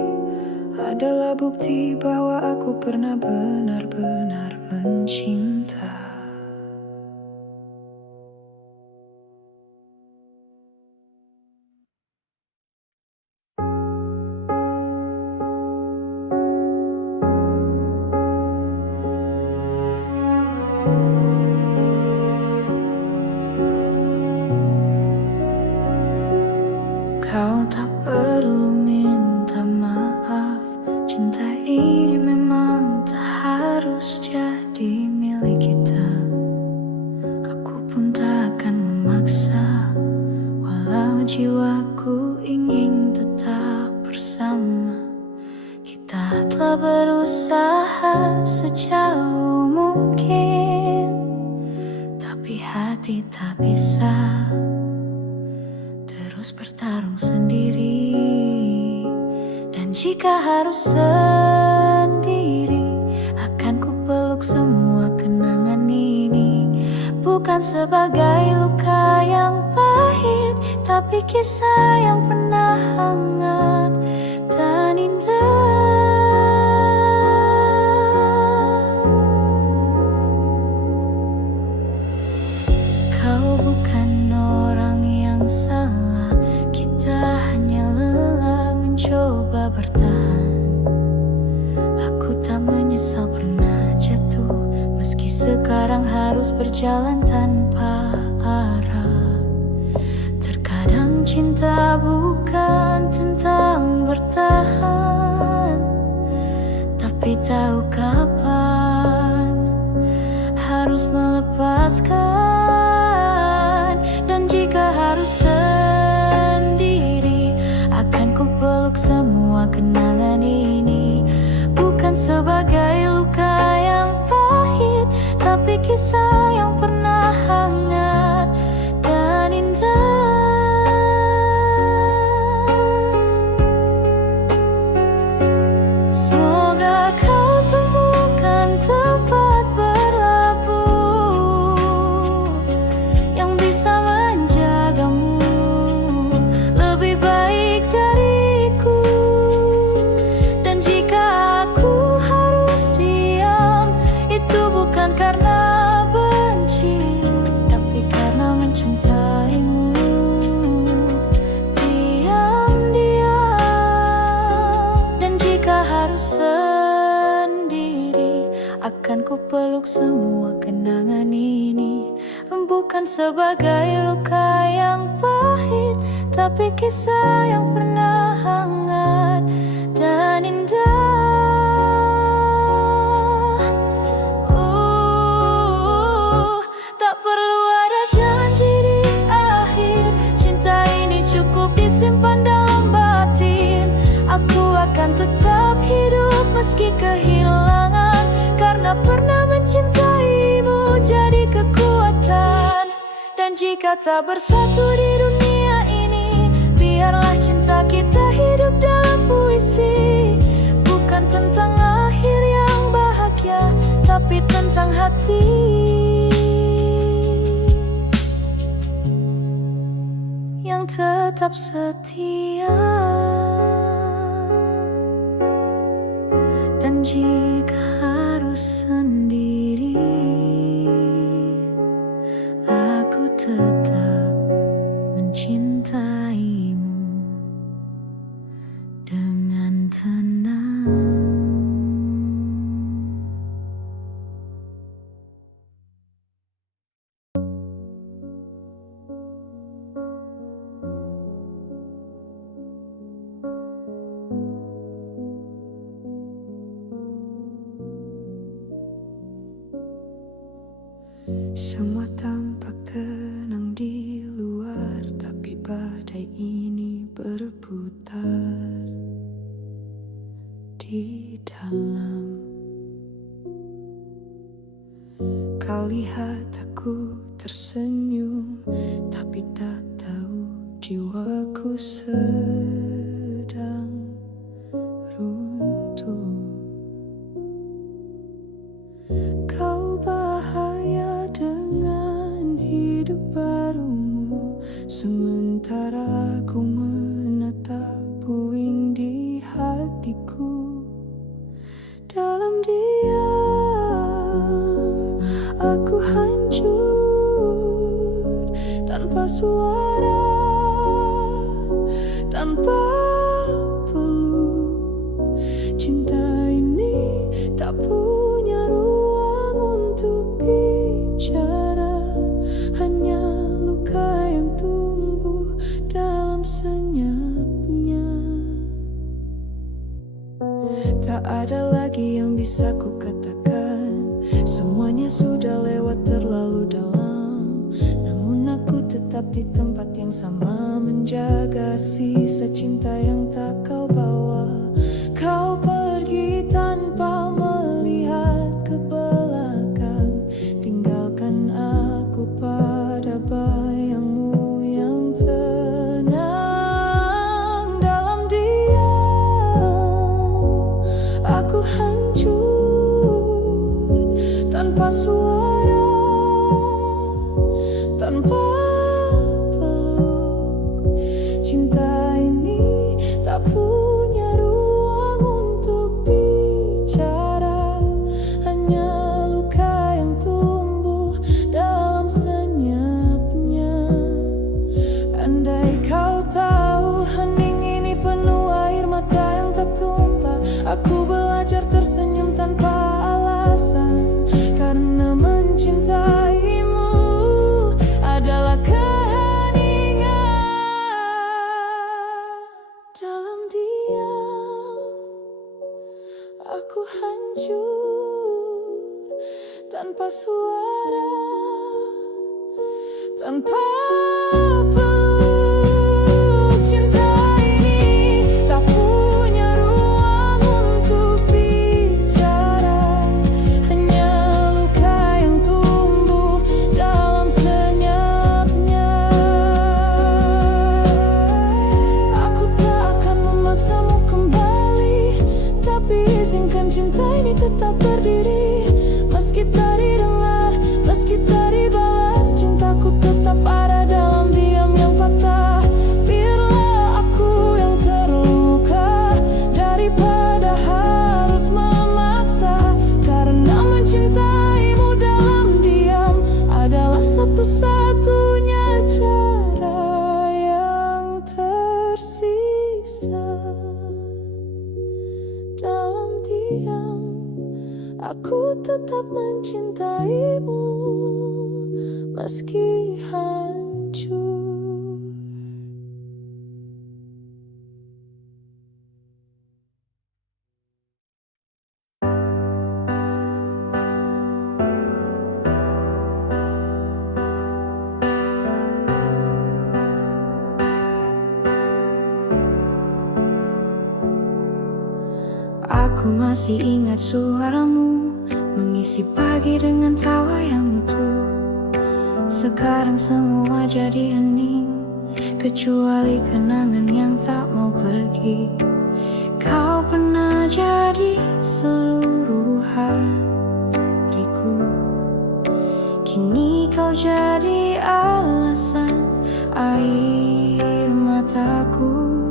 adalah bukti bahwa aku pernah benar-benar mencinta. Kau tak perlu minta maaf. Cinta ini memang tak harus jadi milik kita. Aku pun tak akan memaksa, walau jiwaku ingin tetap bersama. Kita telah berusaha sejauh mungkin, tapi hati tak bisa terus bertarung sendiri. Dan jika harus sendiri, sebagai luka yang pahit, tapi kisah yang pernah hangat dan indah. Kau bukan orang yang salah, kita hanya lelah mencoba bertahan. Aku tak menyesal pernah jatuh, meski sekarang harus berjalan tanpa arah. Terkadang cinta bukan tentang bertahan, tapi tahu kapan harus melepaskan. Dan jika harus sendiri, akan ku peluk semua kenangan ini. Bukan sebagai luka yang pahit, tapi kisah yang pernah hangat dan indah. Semoga kau temukan tempat berlabuh yang bisa menjagamu lebih baik dariku. Dan jika aku harus diam, itu bukan karena benci, tapi karena mencintaimu. Diam-diam. Dan jika harus sendiri, akan ku peluk semua kenangan ini. Bukan sebagai luka yang pahit, tapi kisah yang pernah hangat dan indah. Tak perlu ada janji di akhir, cinta ini cukup disimpan dalam batin. Aku akan tetap hidup meski kehilangan, karena pernah mencintaimu jadi kekuatan. Dan jika tak bersatu di dunia ini, biarlah cinta kita hidup dalam puisi. Bukan tentang akhir yang bahagia, tapi tentang hati yang tetap setia. Dan jika harus sendiri, aku tetap mencintaimu dengan tenang. Semua tampak tenang di luar, tapi badai ini berputar di dalam. Kau lihat aku tersenyum, tapi tak tahu jiwaku sedang runtuh. Kau bahaya dengan hidup barumu, sementara aku menatap puing di hatiku. Dalam diam aku hancur, tanpa suara, tanpa peluk. Cinta ini tak punya ruang untuk bicara, hanya luka yang tumbuh dalam senyapnya. Tak ada lagi yang bisa ku katakan, semuanya sudah lewat terlalu dalam. Namun aku tetap di tempat yang sama, menjaga sisa cinta yang tak kau bawa. Kau pergi tanpa melihat ke belakang, tinggalkan aku pada bayangmu yang tenang. Dalam diam aku hancur, tanpa suara, diam tanpa alasan, karena mencintaimu adalah keheningan. Dalam diam aku hancur, tanpa suara, tanpa peluk. Cinta ini tak punya ruang untuk bicara, hanya luka yang tumbuh dalam senyapnya. Aku tak akan memaksamu kembali, tapi izinkan cinta ini tetap berdiri. Meski tak didengar, meski tak dibalas, cintaku tetap ada dalam diam yang patah. Biarlah aku yang terluka daripada harus memaksa, karena mencintaimu dalam diam adalah satu-satunya cara yang tersisa. Dalam diam aku tetap mencintaimu meski hancur. Aku masih ingat suaramu mengisi pagi dengan tawa yang utuh. Sekarang semua jadi hening, kecuali kenangan yang tak mau pergi. Kau pernah jadi seluruh hariku, kini kau jadi alasan air mataku.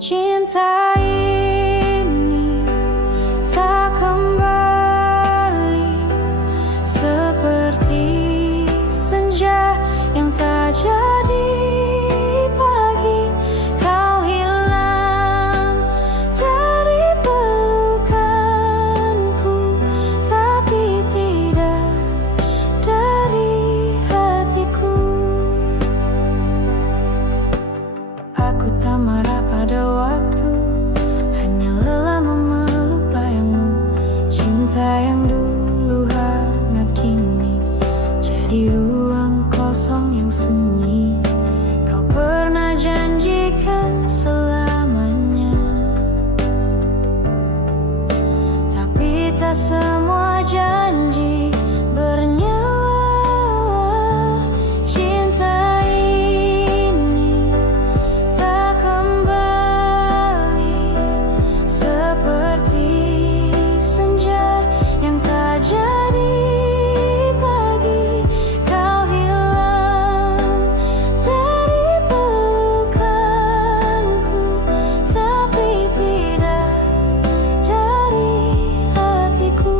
Cinta ini tak kembali seperti senja yang tak jadi pagi. Kau hilang dari pelukanku, tapi tidak dari hatiku. Aku tak marah pada waktu, hanya lelah memeluk bayangmu. Cinta yang dulu hangat kini jadi ruang kosong yang sunyi. Kau pernah janjikan selamanya, tapi tak semua janji bernyawa. Cinta ini tak kembali seperti senja yang tak jadi pagi. Kau hilang dari pelukanku, tapi tidak dari hatiku.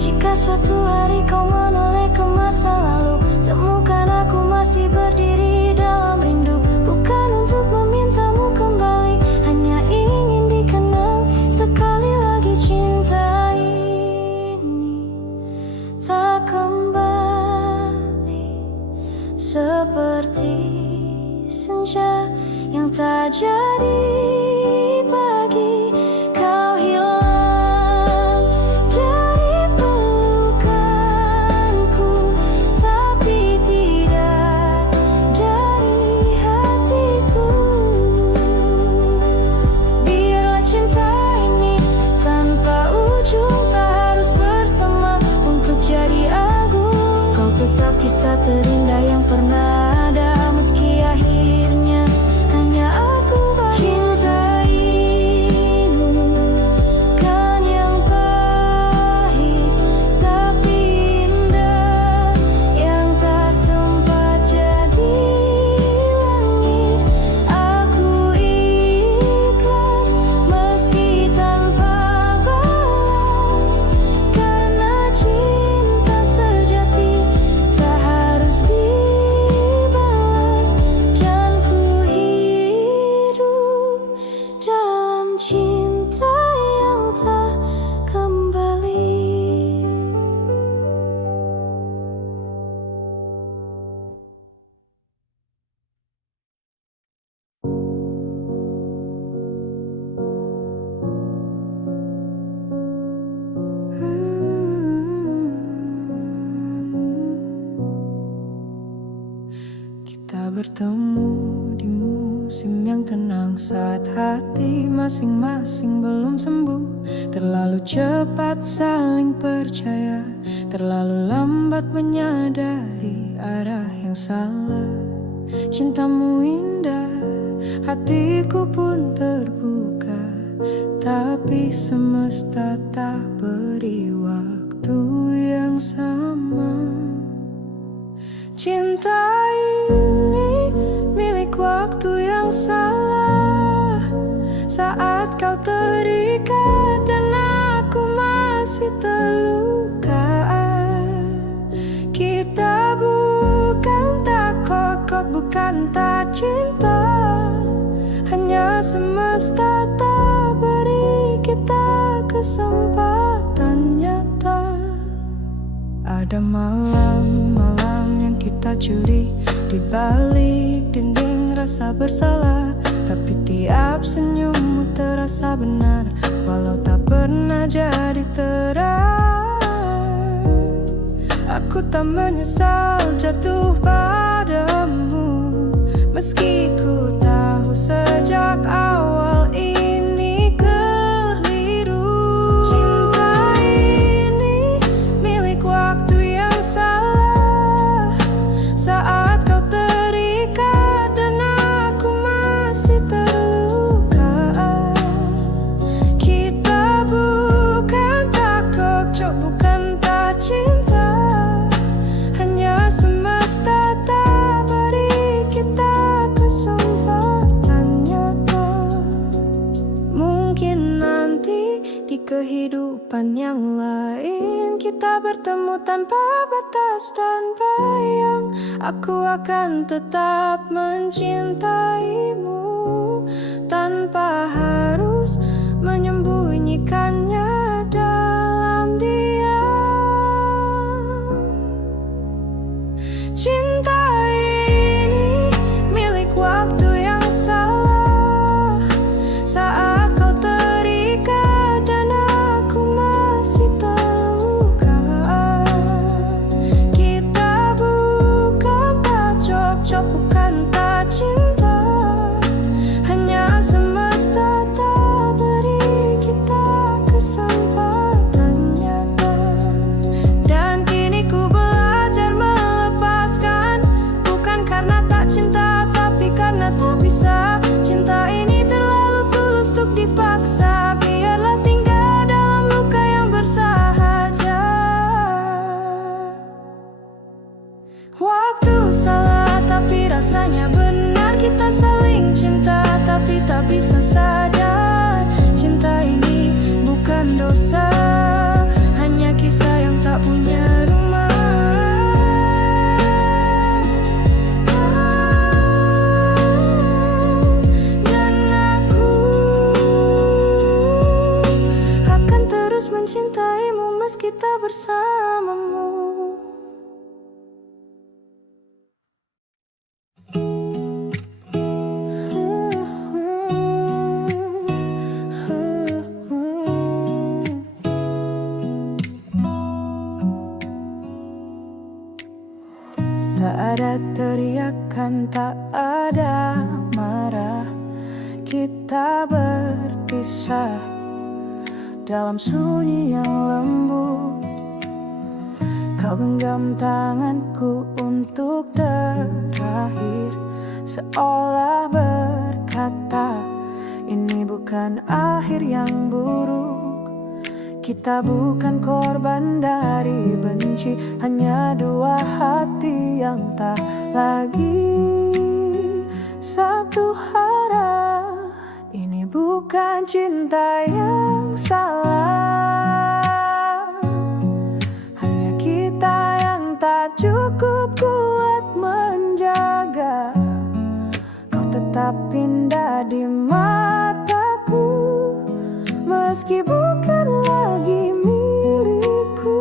Jika suatu hari kau menoleh ke masa lalu, temukan aku masih berdiri dalam rindu. Bukan untuk memintamu kembali, hanya ingin dikenang sekali lagi. Cinta ini tak kembali seperti senja yang tak jadi pagi. Kau hilang dari pelukanku, tapi tidak dari hatiku. Biarlah cinta ini tanpa ujung, tak harus bersama untuk jadi agung. Kau tetap kisah terindah yang pernah ada, meski akhirnya hanya aku bahagia. Cintaimu kan yang pahit tapi indah, yang tak sempat jadi langit. Aku ikhlas meski tanpa balas, karena cinta sejati tak harus di cinta yang tak kembali. Kita bertemu di musim yang tenang, saat hati masing-masing belum sembuh. Terlalu cepat saling percaya, terlalu lambat menyadari arah yang salah. Cintamu indah, hatiku pun terbuka, tapi semesta tak beri waktu yang sama. Cinta ini milik waktu yang salah, saat kau terikat dan aku masih terluka. Kita bukan tak kokoh, bukan tak cinta, hanya semesta tak beri kita kesempatan nyata. Ada malam-malam yang kita curi, di balik dinding rasa bersalah, tapi tiap senyummu terasa benar, walau tak pernah jadi terang. Aku tak menyesal jatuh padamu, meski ku tahu sejak awal ini keliru. Cinta ini milik waktu yang salah, saat kau terikat dan aku masih terluka. Kita bukan tak cocok, bukan tak cinta, hanya semesta tak beri kita kesempatan nyata. Mungkin nanti di kehidupan yang lain kita bertemu tanpa batas dan bayang. Aku akan tetap mencintaimu tanpa harus menyembunyikannya dalam diam. Cinta ini milik waktu yang salah, saat kau terikat dan aku masih terluka. Kita bukan tak cocok, bukan tak cinta, hanya semesta tak beri kita kesempatan nyata. Dan kini ku belajar melepaskan, bukan karena tak cinta, tapi karena tak bisa. Cinta ini terlalu tulus untuk dipaksa, biarlah tinggal dalam luka yang bersahaja. Waktu salah tapi rasanya benar, kita saling cinta tapi tak bisa sadar. Cinta ini bukan dosa, hanya kisah yang tak punya rumah. Dan aku akan terus mencintaimu meski tak bersamamu. Tak ada teriakan, tak ada marah, kita berpisah dalam sunyi yang lembut. Kau genggam tanganku untuk terakhir, seolah berkata, ini bukan akhir yang buruk. Kita bukan korban dari benci, hanya dua hati yang tak lagi satu arah. Ini bukan cinta yang salah, hanya kita yang tak cukup kuat menjaga. Kau tetap indah di mataku, meski bukan lagi milikku.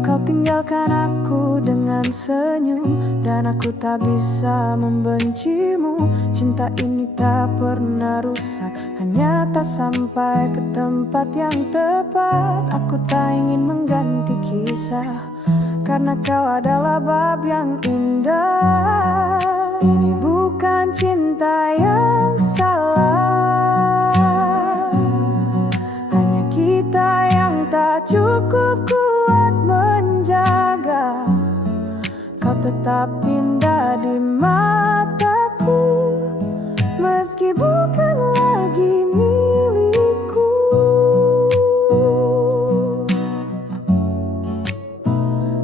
Kau tinggalkan aku dengan senyum, dan aku tak bisa membencimu. Cinta ini tak pernah rusak, hanya tak sampai ke tempat yang tepat. Aku tak ingin mengganti kisah, karena kau adalah bab yang indah. Ini bukan cinta yang salah, hanya kita yang tak cukup kuat menjaga. Kau tetap indah di mataku, meski bukan lagi milikku.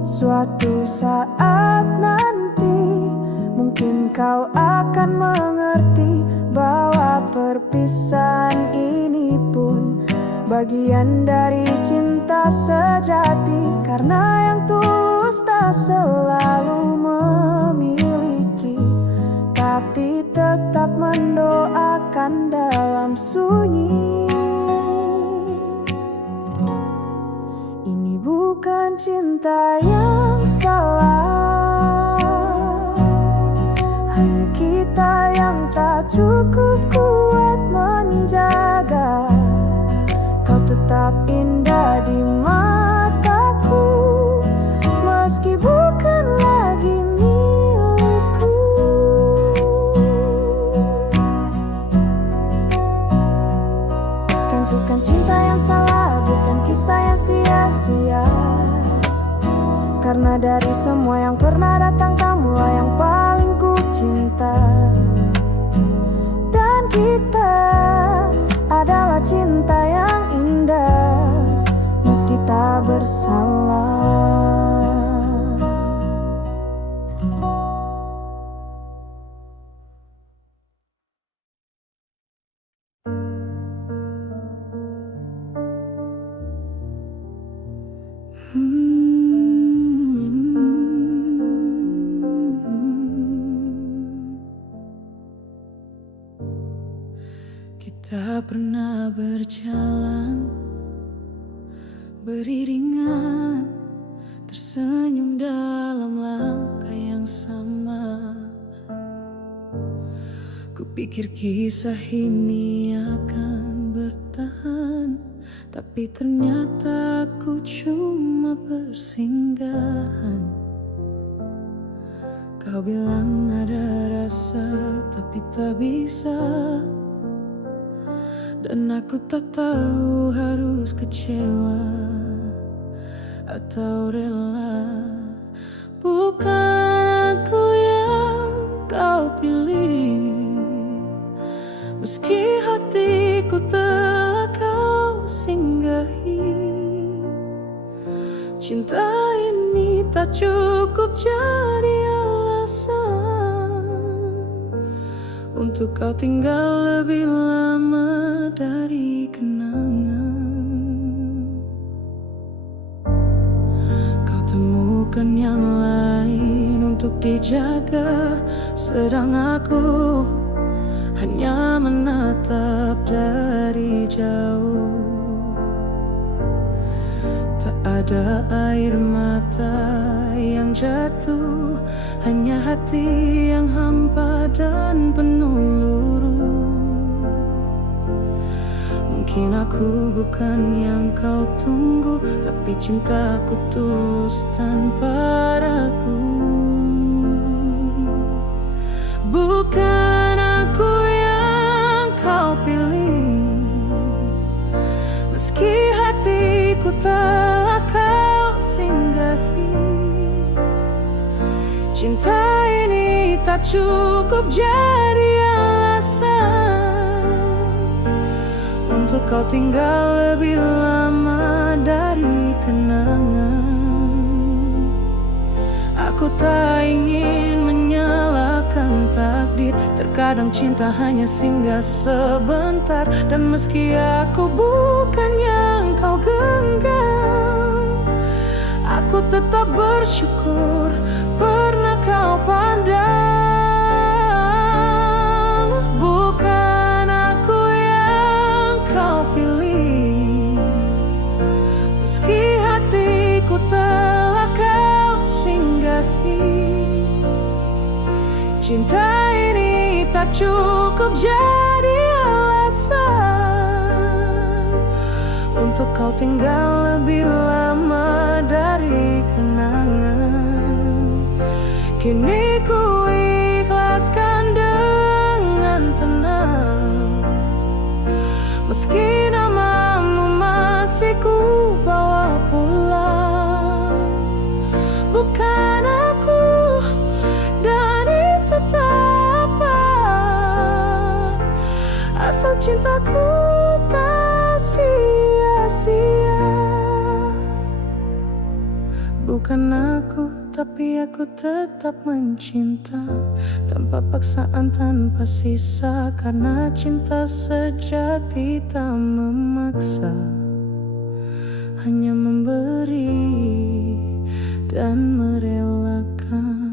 Suatu saat nanti mungkin kau akan mengerti bahwa perpisahan ini pun bagian dari cinta sejati. Karena yang tulus tak selalu memiliki, tapi tetap mendoakan dalam sunyi. Ini bukan cinta yang salah, hanya kita yang tak cukup kuat menjaga. Kau tetap indah di mataku, meski bukan lagi milikku. Tentukan cinta yang salah, bukan kisah yang sia-sia. Karena dari semua yang pernah datang, kamulah yang paling ku cinta. Dan kita adalah cinta yang indah, meski tak bersalah. Kita pernah berjalan beriringan, tersenyum dalam langkah yang sama. Kupikir kisah ini akan bertahan, tapi ternyata aku cuma persinggahan. Kau bilang ada rasa, tapi tak bisa. Dan aku tak tahu harus kecewa atau rela. Bukan aku yang kau pilih, meski hatiku telah kau singgahi. Cinta ini tak cukup jadi alasan untuk kau tinggal lebih lama dari kenangan. Kau temukan yang lain untuk dijaga, sedang aku hanya menatap dari jauh. Tak ada air mata yang jatuh, hanya hati yang hampa dan penuh luruh. Mungkin aku bukan yang kau tunggu, tapi cintaku tulus tanpa ragu. Bukan aku yang kau pilih, meski hatiku telah kau singgahi. Cinta ini tak cukup jadi alasan untuk kau tinggal lebih lama dari kenangan. Aku tak ingin menyalahkan takdir, terkadang cinta hanya singgah sebentar. Dan meski aku bukan yang kau genggam, aku tetap bersyukur pernah kau pandang. Bukan tak cukup jadi alasan untuk kau tinggal lebih lama dari kenangan. Kini ku ikhlaskan dengan tenang, meski namamu masih ku bawa pulang. Bukan aku, dan itu tak apa, asal cintaku tak sia-sia. Bukan aku, tapi aku tetap mencinta, tanpa paksaan, tanpa sisa. Karena cinta sejati tak memaksa, hanya memberi dan merelakan.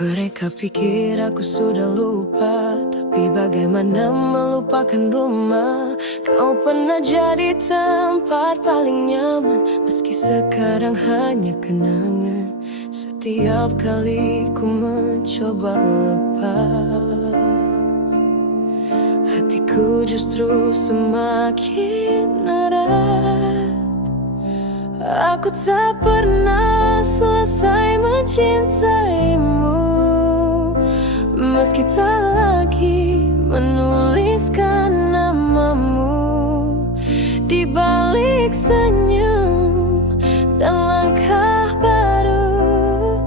Mereka pikir aku sudah lupa, tapi bagaimana melupakan rumah? Kau pernah jadi tempat paling nyaman, meski sekarang hanya kenangan. Setiap kali ku mencoba lepas, hatiku justru semakin erat. Aku tak pernah selesai mencintaimu, meski tak lagi menuliskan namamu di balik senyum dan langkah baru.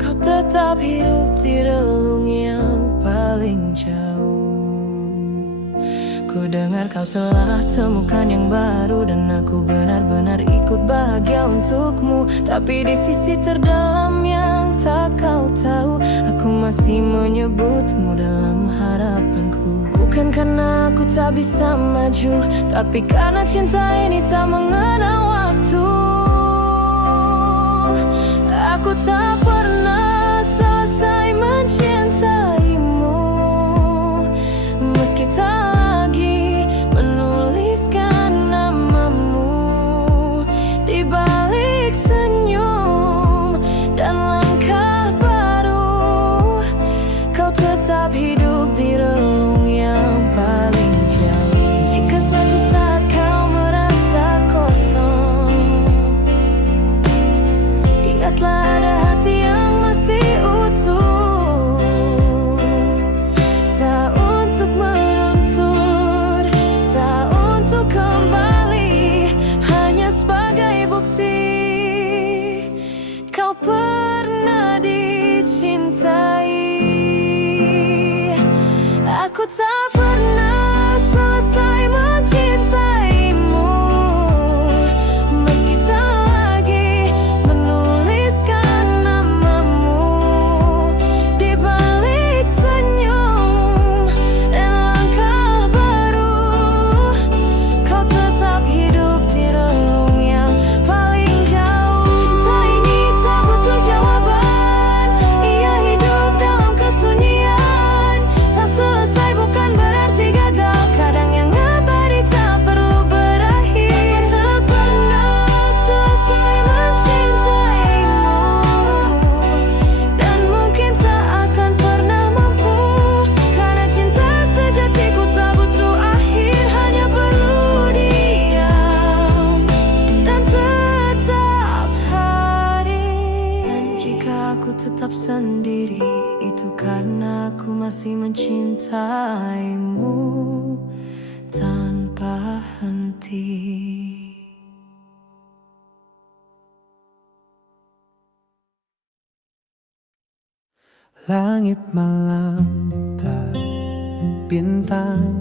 Kau tetap hidup di relung yang paling jauh. Ku dengar kau telah temukan yang baru, dan aku benar-benar ikut bahagia untukmu. Tapi di sisi terdalam yang tak kau tahu, aku masih menyebutmu dalam harapanku. Bukan karena aku tak bisa maju, tapi karena cinta ini tak mengenal waktu. Aku tak pernah selesai mencintaimu, meski tak lagi menuliskan namamu di balik senyum dan langkah baru. Kau tetap hidup di relung yang paling jauh. Jika suatu saat kau merasa kosong, ingatlah ada hati yang masih utuh, tak untuk menuntut, tak untuk kembali, hanya sebagai bukti kau pernah dicintai. Aku tak pernah selesai mencintaimu, meski tak lagi menuliskan namamu di balik senyum dan langkah baru. Kau tetap hidup di relung yang paling jauh. Cinta ini tak butuh jawaban, ia hidup dalam kesunyian. Tak selesai bukan berarti gagal, kadang yang abadi tak perlu berakhir. Aku tak pernah selesai mencintaimu, dan mungkin tak akan pernah mampu. Karena cinta sejatiku tak butuh akhir, hanya perlu diam dan tetap hadir. Dan jika aku tetap sendiri, itu karena aku masih mencintaimu tanpa henti. Langit malam tak bintang,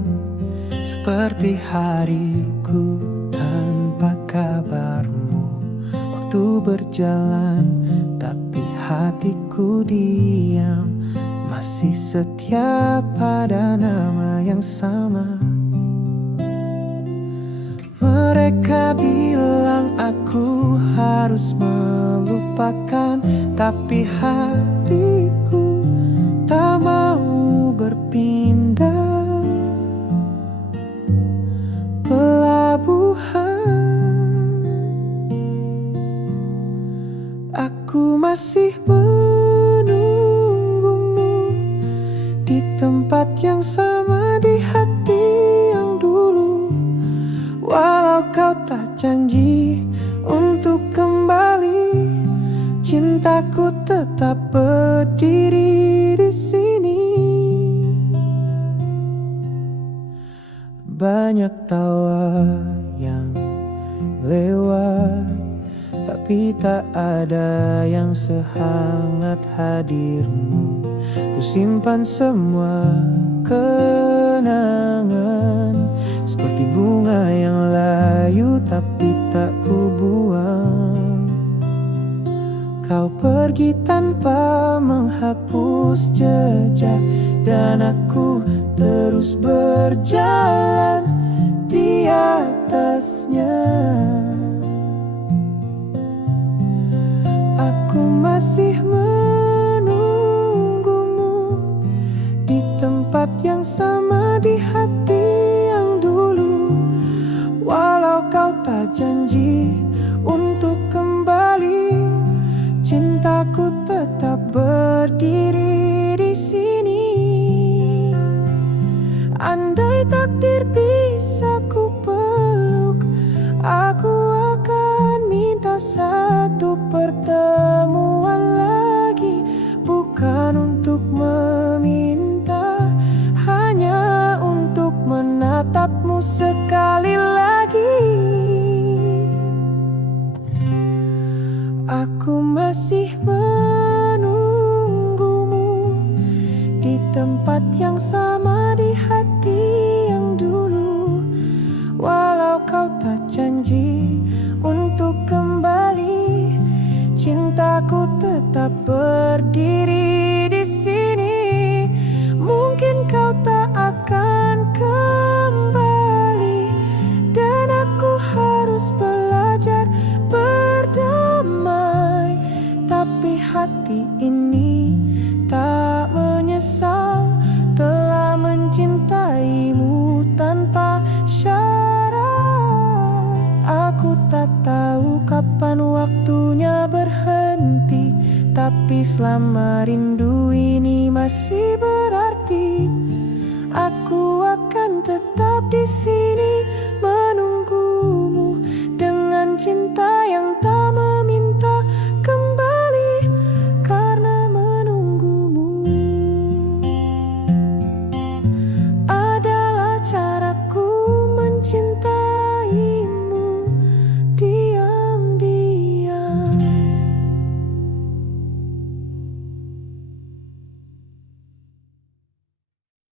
seperti hariku tanpa kabarmu. Waktu berjalan, tapi hatiku diam, masih setia pada nama yang sama. Mereka bilang aku harus melupakan, tapi hatiku tak mau berpindah. masih menunggumu di tempat yang sama, di hati yang dulu. Walau kau tak janji untuk kembali, cintaku tetap berdiri di sini. Banyak tawa yang lewat, tapi tak ada yang sehangat hadirmu. Ku simpan semua kenangan, seperti bunga yang layu tapi tak ku buang. Kau pergi tanpa menghapus jejak, dan aku terus berjalan di atasnya. Aku masih menunggumu di tempat yang sama, di hati yang dulu. Walau kau tak janji untuk kembali, cintaku tetap berdiri di sini. Andai takdir bisa ku peluk, aku akan minta satu pertemuan lagi. Bukan untuk meminta, hanya untuk menatapmu sekali lagi. Aku masih menunggumu di tempat yang sama, di hati yang dulu. Walau kau tak janji untuk kembali, cintaku tetap berdiri di sini. Mungkin kau tak akan kembali, dan aku harus belajar berdamai. Tapi hati ini tak menyesal telah mencintaimu tanpa syarat. Aku tak tahu kapan waktunya berhenti, tapi selama rindu ini masih berarti, aku akan tetap di sini.